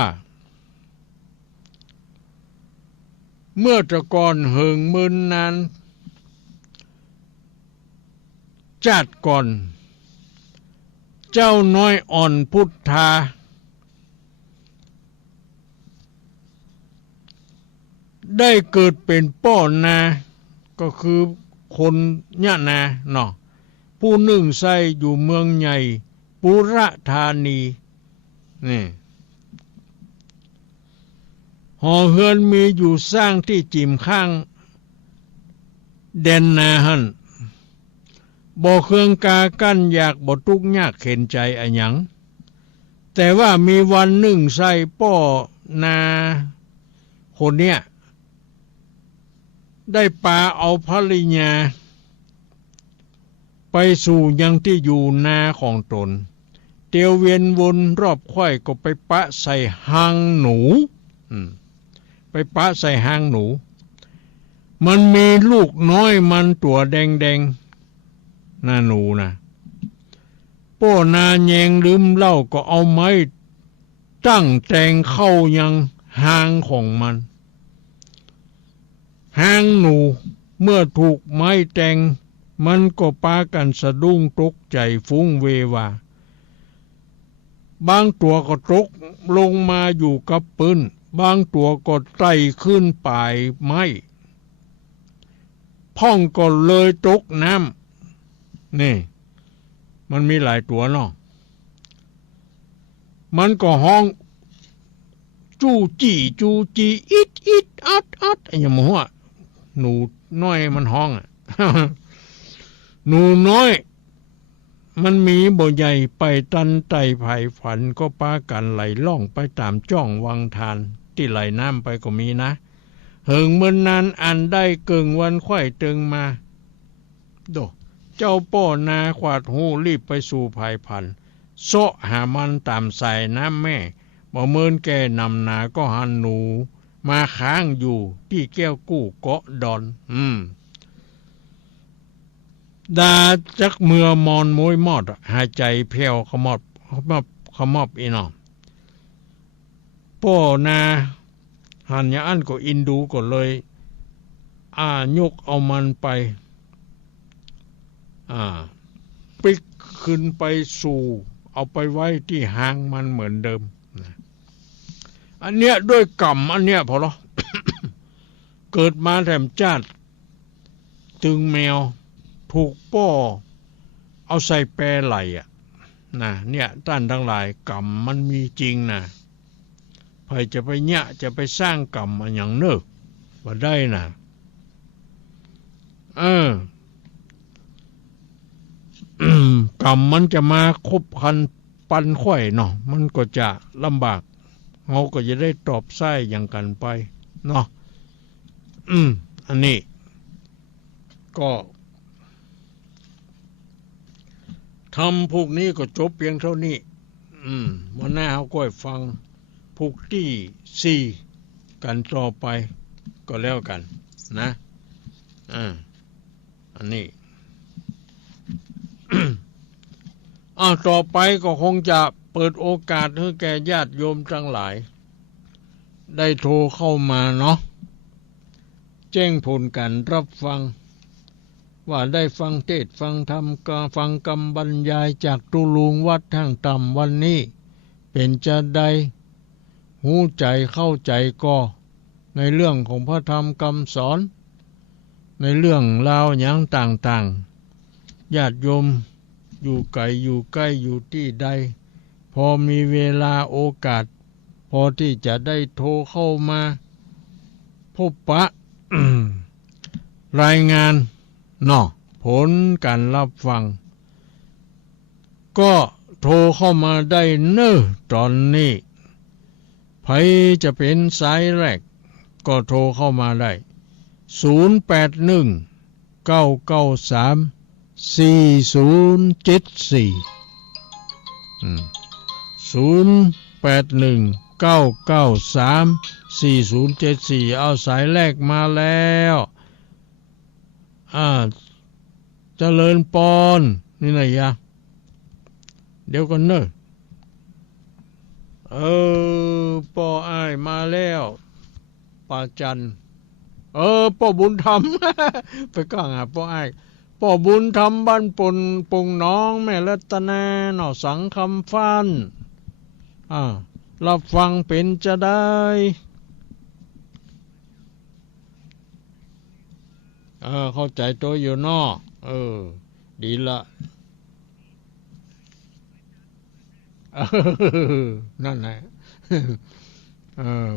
เมื่อตะกอนเหิงมึนนานจัดก่อนเจ้าน้อยอ่อนพุทธาได้เกิดเป็นป้อนาก็คือคนยะนาเนาะผู้หนึ่งใส่อยู่เมืองใหญ่ปุระธานีนี่หอเฮือนมีอยู่สร้างที่จิมข้างแดนนาหันบ่เครื่องกากั้นอยากบ่ทุกข์ยากเข็นใจอะหยังแต่ว่ามีวันหนึ่งใส่ป้อนาคนเนี้ยได้ปาเอาภริยาไปสู่ยังที่อยู่นาของตนเตียวเวียนวนรอบค่อยก็ไปปะใส่หางหนูไปปะใส่หางหนูมันมีลูกน้อยมันตัวแดงๆน่าหนูนะป้อนาแยงลืมเล่าก็เอาไม้ตั้งแทงเข้ายังหางของมันหางหนูเมื่อถูกไม้แทงมันก็ปากันสะดุ้งตกใจฟุ้งเววาบางตัวก็ตกลงมาอยู่กับปืนบางตัวก็ไต่ขึ้นปลายไม้พ่องก็เลยตกน้ำนี่มันมีหลายตัวเนาะมันก็ห้องจู้จี้อิดอัดอย่างหมูอ่ะหนูน้อยมันห้องอ่ะ หนูน้อยมันมีบ่ใหญ่ไปตันไต่ไผ่ฝันก็ปากันไหลล่องไปตามจ้องวังทานที่ไหลน้ำไปก็มีนะเหิงเมื่อนานอันได้เกิงวันไข่ตึงมาโดเจ้าป้อนาขวาดหูรีบไปสู่ภายพันโซะหามันตามสายน้ำแม่บ่เมินแก่นำนาก็หันหนูมาค้างอยู่ที่แก้วกู้เกาะดอนดาจักเมื่อมอนมวยมอดหายใจแผ่วขมอบอีน้องป้อนาหันยาอันก็อินดูก็เลยยกเอามันไปปิกขึ้นไปสู่เอาไปไว้ที่หางมันเหมือนเดิมอันเนี้ยด้วยกรรมอันเนี้ยพอหรอ เกิดมาแถมจาดตึงแมวถูกป้อเอาใส่แปรไหลนะเนี่ยท่านทั้งหลายกรรมมันมีจริงนะใครจะไปเนี่ยจะไปสร้างกรรมมันอย่างเนอะว่าได้นะกรรมมันจะมาคบคันปันข่อยเนาะมันก็จะลำบากเราก็จะได้ตอบไส้อย่างกันไปเนาะอันนี้ก็ทำพวกนี้ก็จบเพียงเท่านี้วันหน้าเราก็ฟังพวกที่สี่กันต่อไปก็แล้วกันนะอันนี้ ต่อไปก็คงจะเปิดโอกาสให้แก่ญาติโยมทั้งหลายได้โทรเข้ามาเนาะ แจ้งผลการรับฟังว่าได้ฟังเทศน์ฟังธรรมก็ฟังคำบรรยายจากตุลุงวัดทางต่ำวันนี้เป็นจะได้หูใจเข้าใจก็ในเรื่องของพระธรรมคำสอนในเรื่องราวอย่างต่างๆญาติโยมอยู่ไกลอยู่ใกล้อยู่ที่ใดพอมีเวลาโอกาสพอที่จะได้โทรเข้ามาพบปะ รายงานเนาะผลการรับฟังก็โทรเข้ามาได้เน้อตอนนี้ใครจะเป็นสายแรกก็โทรเข้ามาได้081 993 4074 081 993 4074เอาสายแรกมาแล้วเจริญปอนนี่ไหนยะเดี๋ยวก่อนเนอะปออ้ายมาแล้วป้าจันป้อบุญธรรม ไปก้างหาป้ออ้ายป้อบุญธรรมบ้านปงน้องแม่รัตนาหน่อสังคำฟันรับฟังเป็นจะได้เข้าใจตัวอยู่นอดีละนั่นแหละ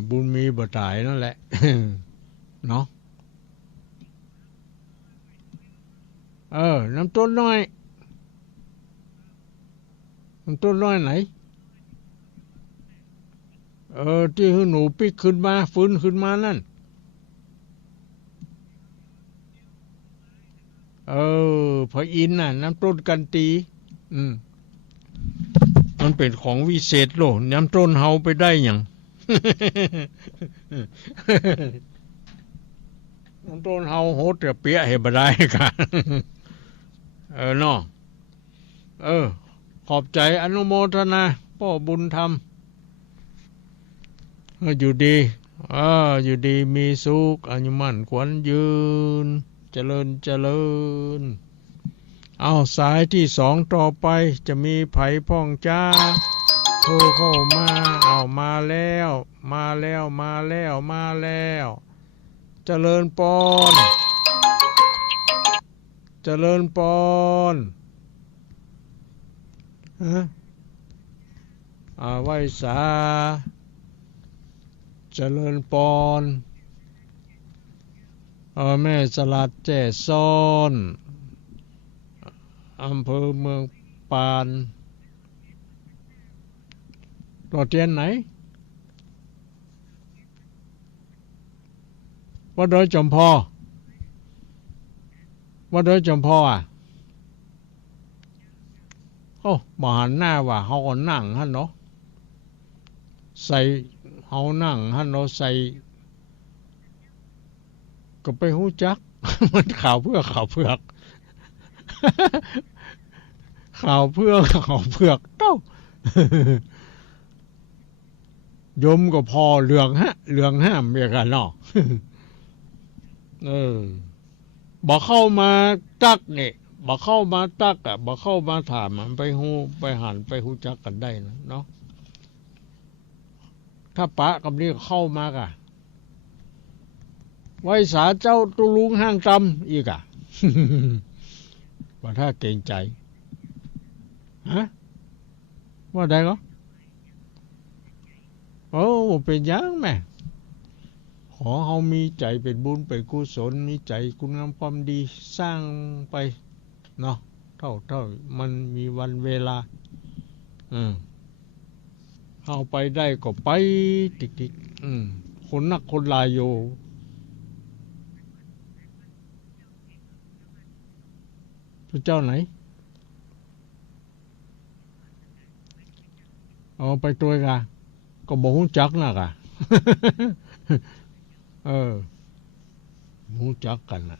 บุญมีบ่ตายนั่นแหละ เนาะน้ำต้นน้อยน้ำต้นน้อยไหนที่หนูปิกขึ้นมาฟื้นขึ้นมานั่นพระอินทร์น่ะน้ำต้นกันตีมันเป็นของวิเศษโลน้ำต้นเฮาไปได้หยัง น้ำต้นเฮาโหดจะเปียให้บ่ได้กันเนาะขอบใจอนุโมทนาพ่อบุญธรรมอยู่ดีอยู่ดีมีสุขอายุมั่นขวัญยืนเจริญเจริญเอาสายที่สองต่อไปจะมีไผพ่องจ้าโทรเข้ามามาแล้วเจริญปอนไหว้สาเจริญปอนแม่สลัดแจ่ซ้อนอำเภอเมืองปานตัวเตียนไหนวัดดอยจอมพอมาหันหน้าว่าเฮาก็นั่งหั่นเนาะใส่เฮานั่งหั่นเนาะใส่ก็ไปฮู้จัก มันข่าวเพื่อกข่าวเต้า ยมก็พอเหลืองห้ามเมียกันเนาะ บ่เข้ามาตักนี่บ่เข้ามาตักบ่เข้ามาถามมันไปฮู้ไปหันไปฮู้จักกันได้นะเนาะถ้าปะกับนี้เข้ามากะไว้สาเจ้าตุลุงห้างตำอีกว่าถ้าเก่งใจว่าได้ก็เป็นยังแม่ขอเฮามีใจเป็นบุญเป็นกุศลมีใจคุณงามความดีสร้างไปเนาะเท่ามันมีวันเวลาเฮาไปได้ก็ไปติกคนนักคนลายโยพระเจ้าไหนไปตัวกะก็บ่ฮู้จักน่ะกะ ฮู้จักกันน่ะ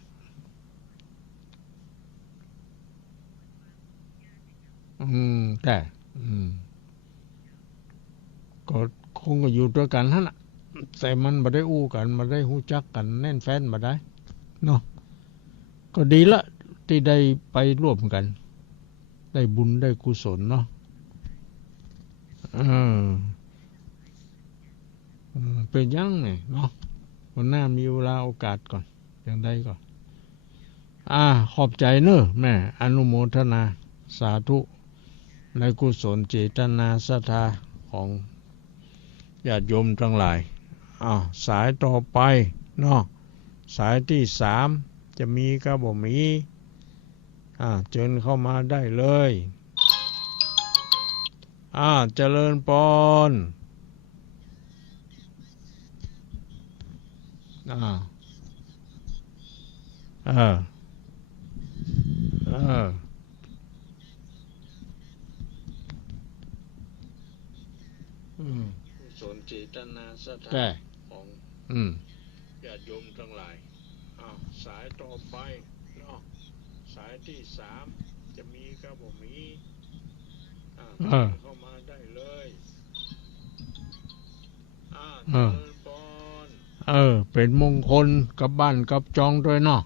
แต่ก็คงก็อยู่ด้วยกันหั่นน่ะ แต่มันบ่ได้อู้กันบ่ได้ฮู้จักกันแน่นแฟ้นบ่ได้เนาะก็ดีละที่ได้ไปร่วมกันได้บุญได้กุศลเนาะเออเป็นยังไงเนาะวันหน้ามีเวลาโอกาสก่อนอย่างใดก่อนขอบใจเนอะแม่อนุโมทนาสาธุในกุศลเจตนาศรัทธาของญาติโยมทั้งหลายสายต่อไปเนาะสายที่3จะมีก็บ่มีเชิญเข้ามาได้เลยเจริญพรเออกุศลเจตนาศรัทธาของญาติโยมทั้งหลายสายต่อไปเนาะสายที่3จะมีก็บ่มีเข้ามาได้เลยเจริญพรเป็นมงคลกับบ้านกับจองด้วยเนาะ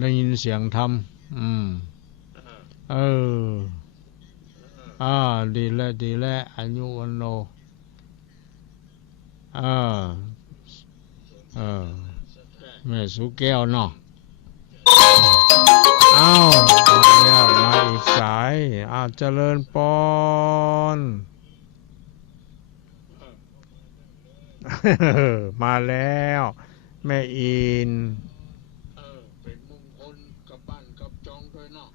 ได้ยินเสียงธรรมดีแล้วอายุวันโนแม่สุแก้วเนาะแล้วมาอีกสายเจริญพรมาแล้วแม่อินเป็นมงคลกับบ้านกับจองด้วยเนาะ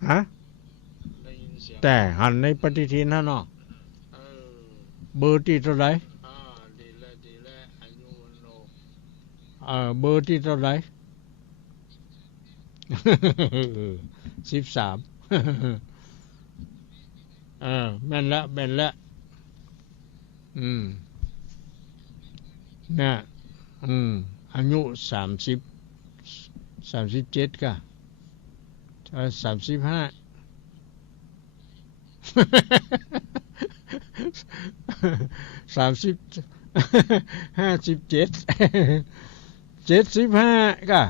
แต่หันในปฏิทินนะเนาะเบอร์ที่เท่าไหร่ดีแล้วอายุวันโนเบอร์ที่เท่าไหร่13แม่นละน่ะอายุ37ก็35 57 75ก็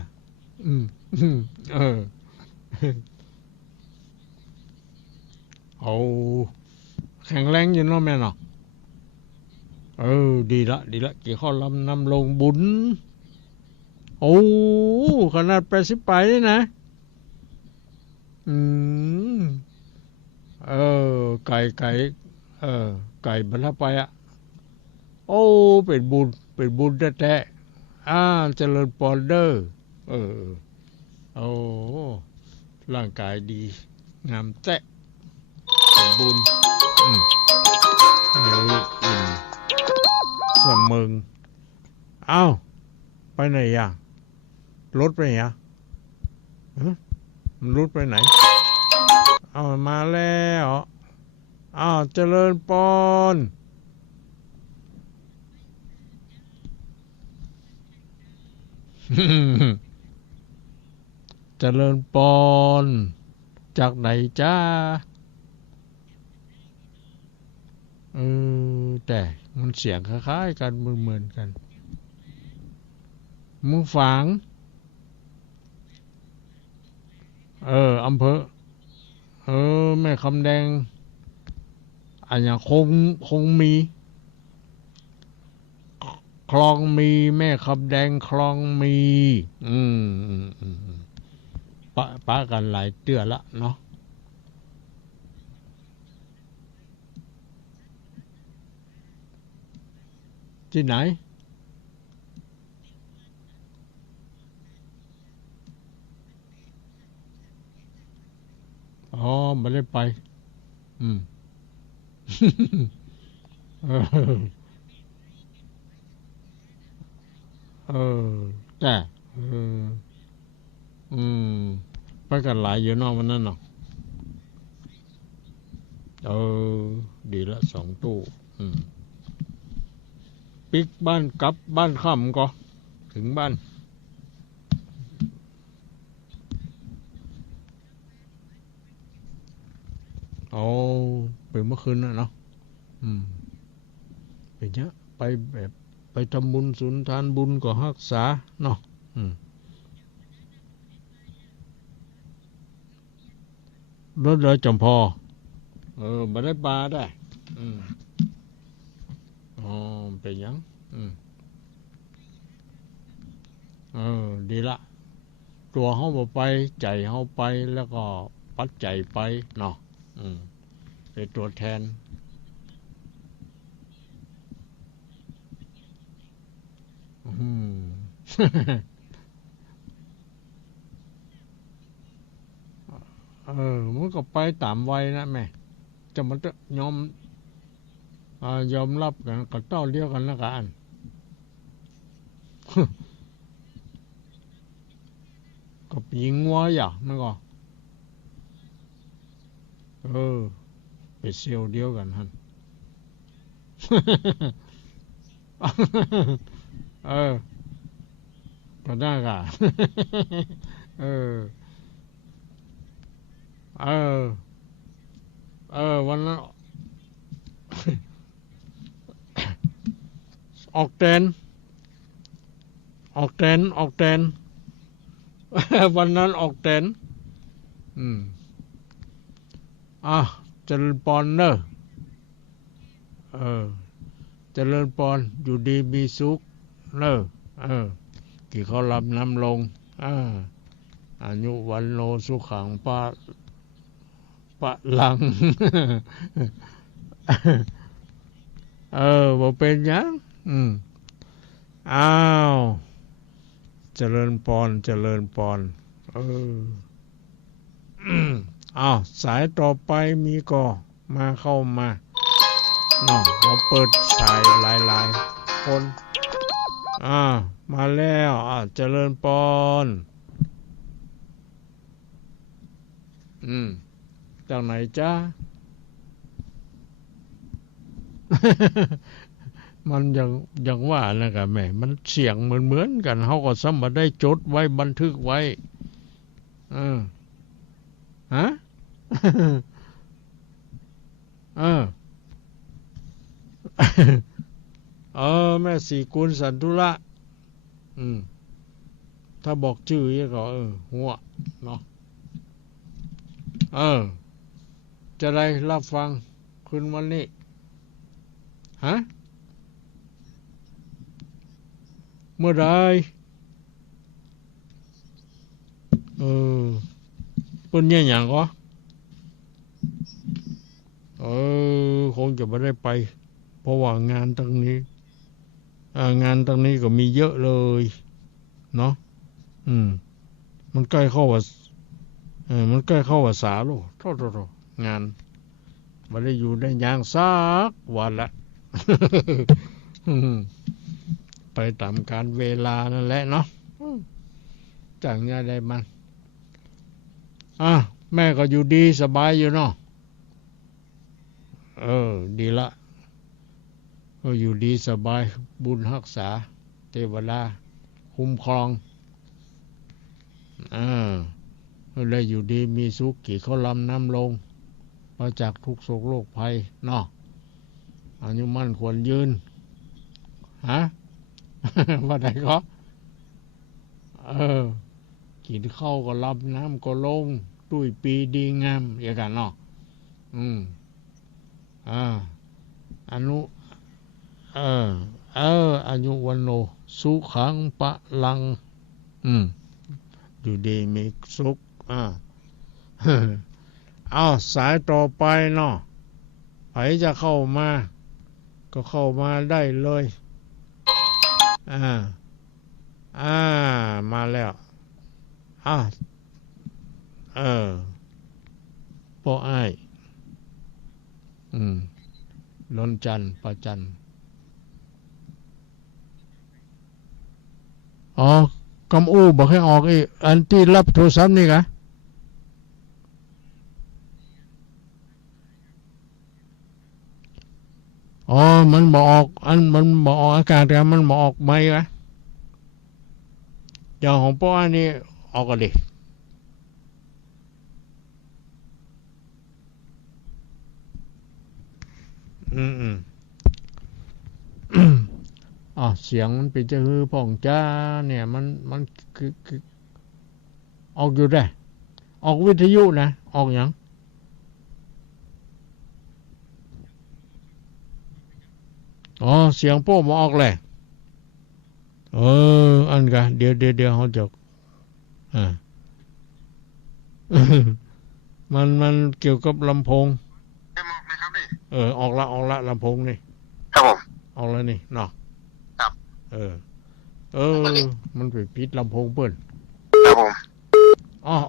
เอาแข็งแรงอยู่เนาะแม่เนาะดีละกี่ข้อลำนำลงบุญขนาด80ไปเลยนะไก่บรรทับไปเป็นบุญแท้ๆเจริญปอนเดอร์ร่างกายดีงามแท้สมบูรณ์เหนียวอิ่มเสมงไปไหนรถไปไหนมันรถไปไหนมาแล้วเจริญปอนเจริญปอนจากไหนจ้าแต่มันเสียงคล้ายๆกันเหมือนกันมึงฝังอำเภอแม่คำแดงอันอย่างคงมีคลองมีแม่คำแดงคลองมีปะกันหลายเตือละเนาะที่ไหนไม่ได้ไปแต่ไปกันหลายอยู่เนาะวันนั้นเนาะดีละ2 ตู้ปิกบ้านกลับบ้านค่ำก็ถึงบ้านเป็นเมื่อคืนนะเนาะเป็นเยอะไปแบบ ไปทำบุญสุนทานบุญก็รักษาเนาะรถเลยจำพอบ่ได้ปลาได้อ๋อเป็นยังดีละตัวเฮาบ่ไปใจเฮาไปแล้วก็ปัดใจไปเนาะเป็นตัวแทนมันก็ไปตามวัยนะแม่จะมันจะยอมรับกันก็เต้าเลี้ยวกันแล้วกัน ก็ยิงวัวอย่างนั่นก็เป็นเซลล์เดียวกันฮั่น ก็ได้กะ วันนั้นออกแตนวันนั้นออกแตนเจริญปอนเนอะเจริญปอนอยู่ดีมีสุขเนอะกี่เขาลำน้ำลงอายุวันโนสุขังปะลัง บ่เป็นหยังอ้าวเจริญปอนอ้าวสายต่อไปมีก็มาเข้ามาเนาะเราเปิดสายหลายคนมาแล้วเจริญปอนจากไหนจ้า มันอย่างว่านะครับแม่มันเสียงเหมือนกันเขาก็ซ้ำมาได้จดไว้บันทึกไว้ฮะ แม่สีกุลสันทุระถ้าบอกชื่อก็หัวเนาะจะได้รับฟังคืนวันนี้ฮะเมื่อไรเป็นอย่างก็คงจะไม่ได้ไปเพราะว่างานตรงนี้ก็มีเยอะเลยเนาะมันใกล้เข้าว่าสาโลโทษงานไม่ได้อยู่ได้ยางสักวันละ ไปตามการเวลานั่นแหละเนาะจังยังได้มันแม่ก็อยู่ดีสบายอยู่เนาะดีละก็อยู่ดีสบายบุญรักษาเทวดาคุ้มครองเลยอยู่ดีมีสุขกี่เขาลำน้ำลงมาจากทุกโศกโรคภัยเนาะอายุมั่นควรยืนฮะ ว่าไหนก็กินข้าวก็รับน้ำก็ลงตุ้ยปีดีงามอย่างกันเนาะอายุวันโนสุขังปะลังอยู่ดีมีสุขสายต่อไปเนาะใครจะเข้ามาก็เข้ามาได้เลยมาแล้วพ่ออ้ายนนจันทร์ประจันกำอู้บอกให้ออกอีกอันที่รับโทรศัพท์นี่กะมันบอกออกมันบอกออกอากาศกันมันบอกออกไม่กะอย่างของพ่ออ้ายนี่ออกกันดิ เสียงมันเป็นจะฮือพ่องจ้าเนี่ยมันคือออกอยู่ได้ออกวิทยุนะออกอย่างเสียงโป้มาออกเลยอันกะเดี๋ยวเขาจะมันเกี่ยวกับลำโพงได้มอกไหมครับนี่ออกละลำโพงนี่ครับผมออกแล้วนี่เนาะครับมันไปปิดลำโพงเปิ้นครับผม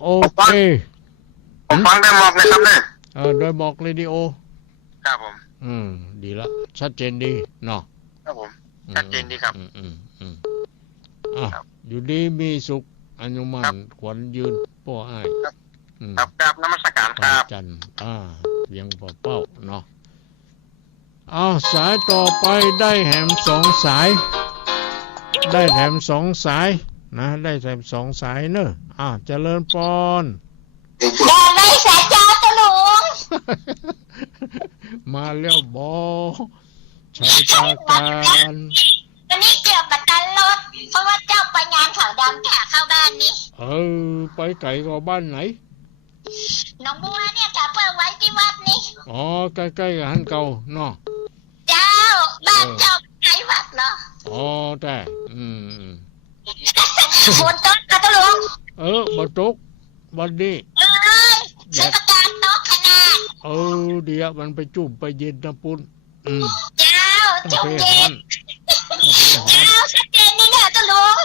โอเคผมฟังได้มอกเลยครับเนี่ยโดยบอกเรดิโอครับผมดีละชัดเจนดีเนาะครับผมชัดเจนดีครับอยู่ดีมีสุขอนุมานขวัญยืนป้ออ้ายครับกราบนมัสการครับจันเวียงเป้าเนาะสายต่อไปได้แหม2 สายได้แถม2 สายนะได้แถม2 สายเนอะเจริญพรได้สายเจ้าตะหลวงมาแล้วบอใช้ตาการวันนี้เกี่ยวกับตันรถเพราะว่าเจ้าไปงานขาวดำแขกเข้าบ้านนี่ไปไก่กับบ้านไหนน้องบัวเนี่ยจะเปิดไว้ที่วัดนี่ใกล้ๆกับหันเก่าเนาะเจ้าบ้านเจ้าไกลวัดเนาะแต่ฝนตกกระตะหลวงบ่ตกวันนี้ใช้ประการตกขนาดเดี๋ยวมันไปจุ่มไปเย็นนะปุ้นเจ้าจุ่มเย็นเจ้าชัดเจนนี่เนี่ยตะหลวง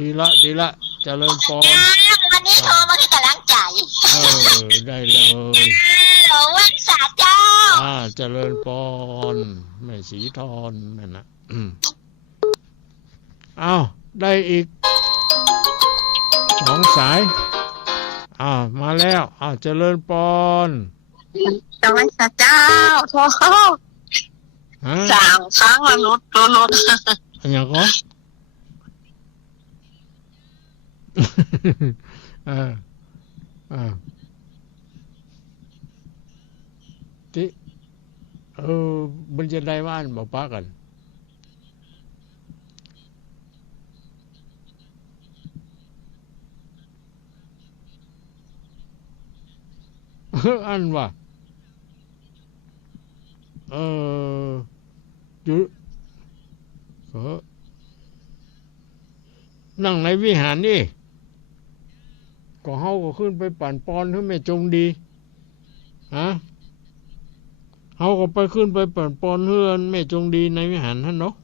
ดีละเจริญพรวันนี้โทรมาให้กำลังใจได้เลยวันสาเจ้าเจริญพรแม่สีทรนั่นนะได้อีก2 สายมาแล้วเจริญพรวันสาเจ้าโทรสั่งครั้งละรถอย่างก็ที่มันจะได้ว่าบอกป้ากันอันว่าอยู่นั่งในวิหารนี่ก็เฮาก็ขึ้นไปปั่นปอนให้แม่จงดีเฮาก็ไปขึ้นไปปั่นปอนเฮือนแม่จงดีในวิหารท่านเนาะ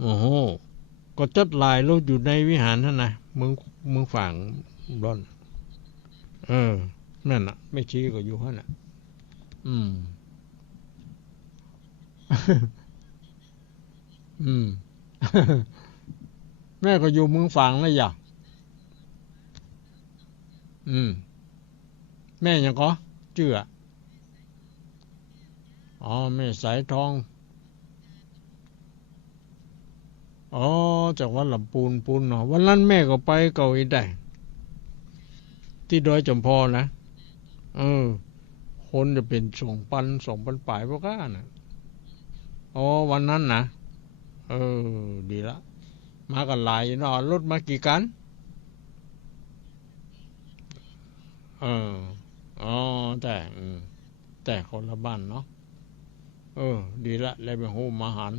โอ้โหก็จัดลายรถอยู่ในวิหารท่านนะมึงฝั่งร้อนนั่นน่ะไม่ชี้ก็อยู่หั่นน่ะแม่ก็อยู่เมืองฝางเลยอย่าแม่ยังก็เจือแม่สายทองจากวัดลำปูนเนาะวันนั้นแม่ก็ไปเกาอีได้ที่ดอยจำพอนะคนจะเป็น2,000 ปลายพวกข้านะวันนั้นนะดีละมากันหลายเนาะรถมากี่กันแต่คนละบ้านเนาะดีละเลยไปโฮมอาหาร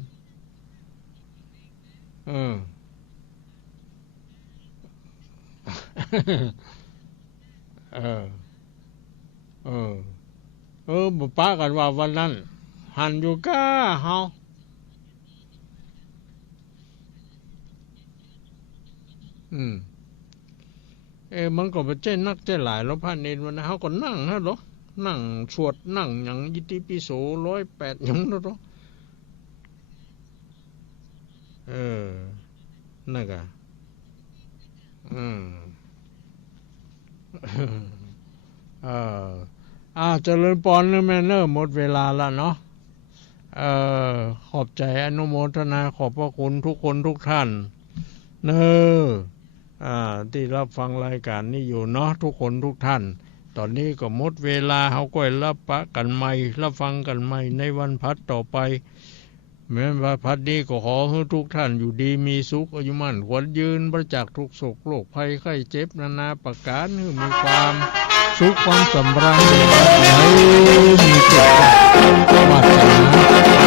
บ่ป้ากันว่าวันนั้นหันอยู่ก้าเฮามันก็บ่ใช่นักใจหลายแล้วพระเนรวันนั้นเฮาก็นั่งฮะเหรอนั่งสวดนั่งหยังอิติปิโส108หยังเนาะนั่นก็เจริญพรนะแม่เนอะหมดเวลาแล้วเนาะขอบใจอนุโมทนาขอบพระคุณทุกคนทุกท่านเนอะที่รับฟังรายการนี้อยู่เนาะทุกคนทุกท่าน ตอนนี้ก็หมดเวลาเฮาก็รับปะกันใหม่รับฟังกันใหม่ในวันพัดต่อไปแม้ว่าพัดนี้ก็ขอให้ทุกท่านอยู่ดีมีสุขอายุมั่นขวัญยืนปราศจากทุกโศกโรคภัยไข้เจ็บนานาประการให้มีความสุขความสำราญในมีเกียรติวาสนา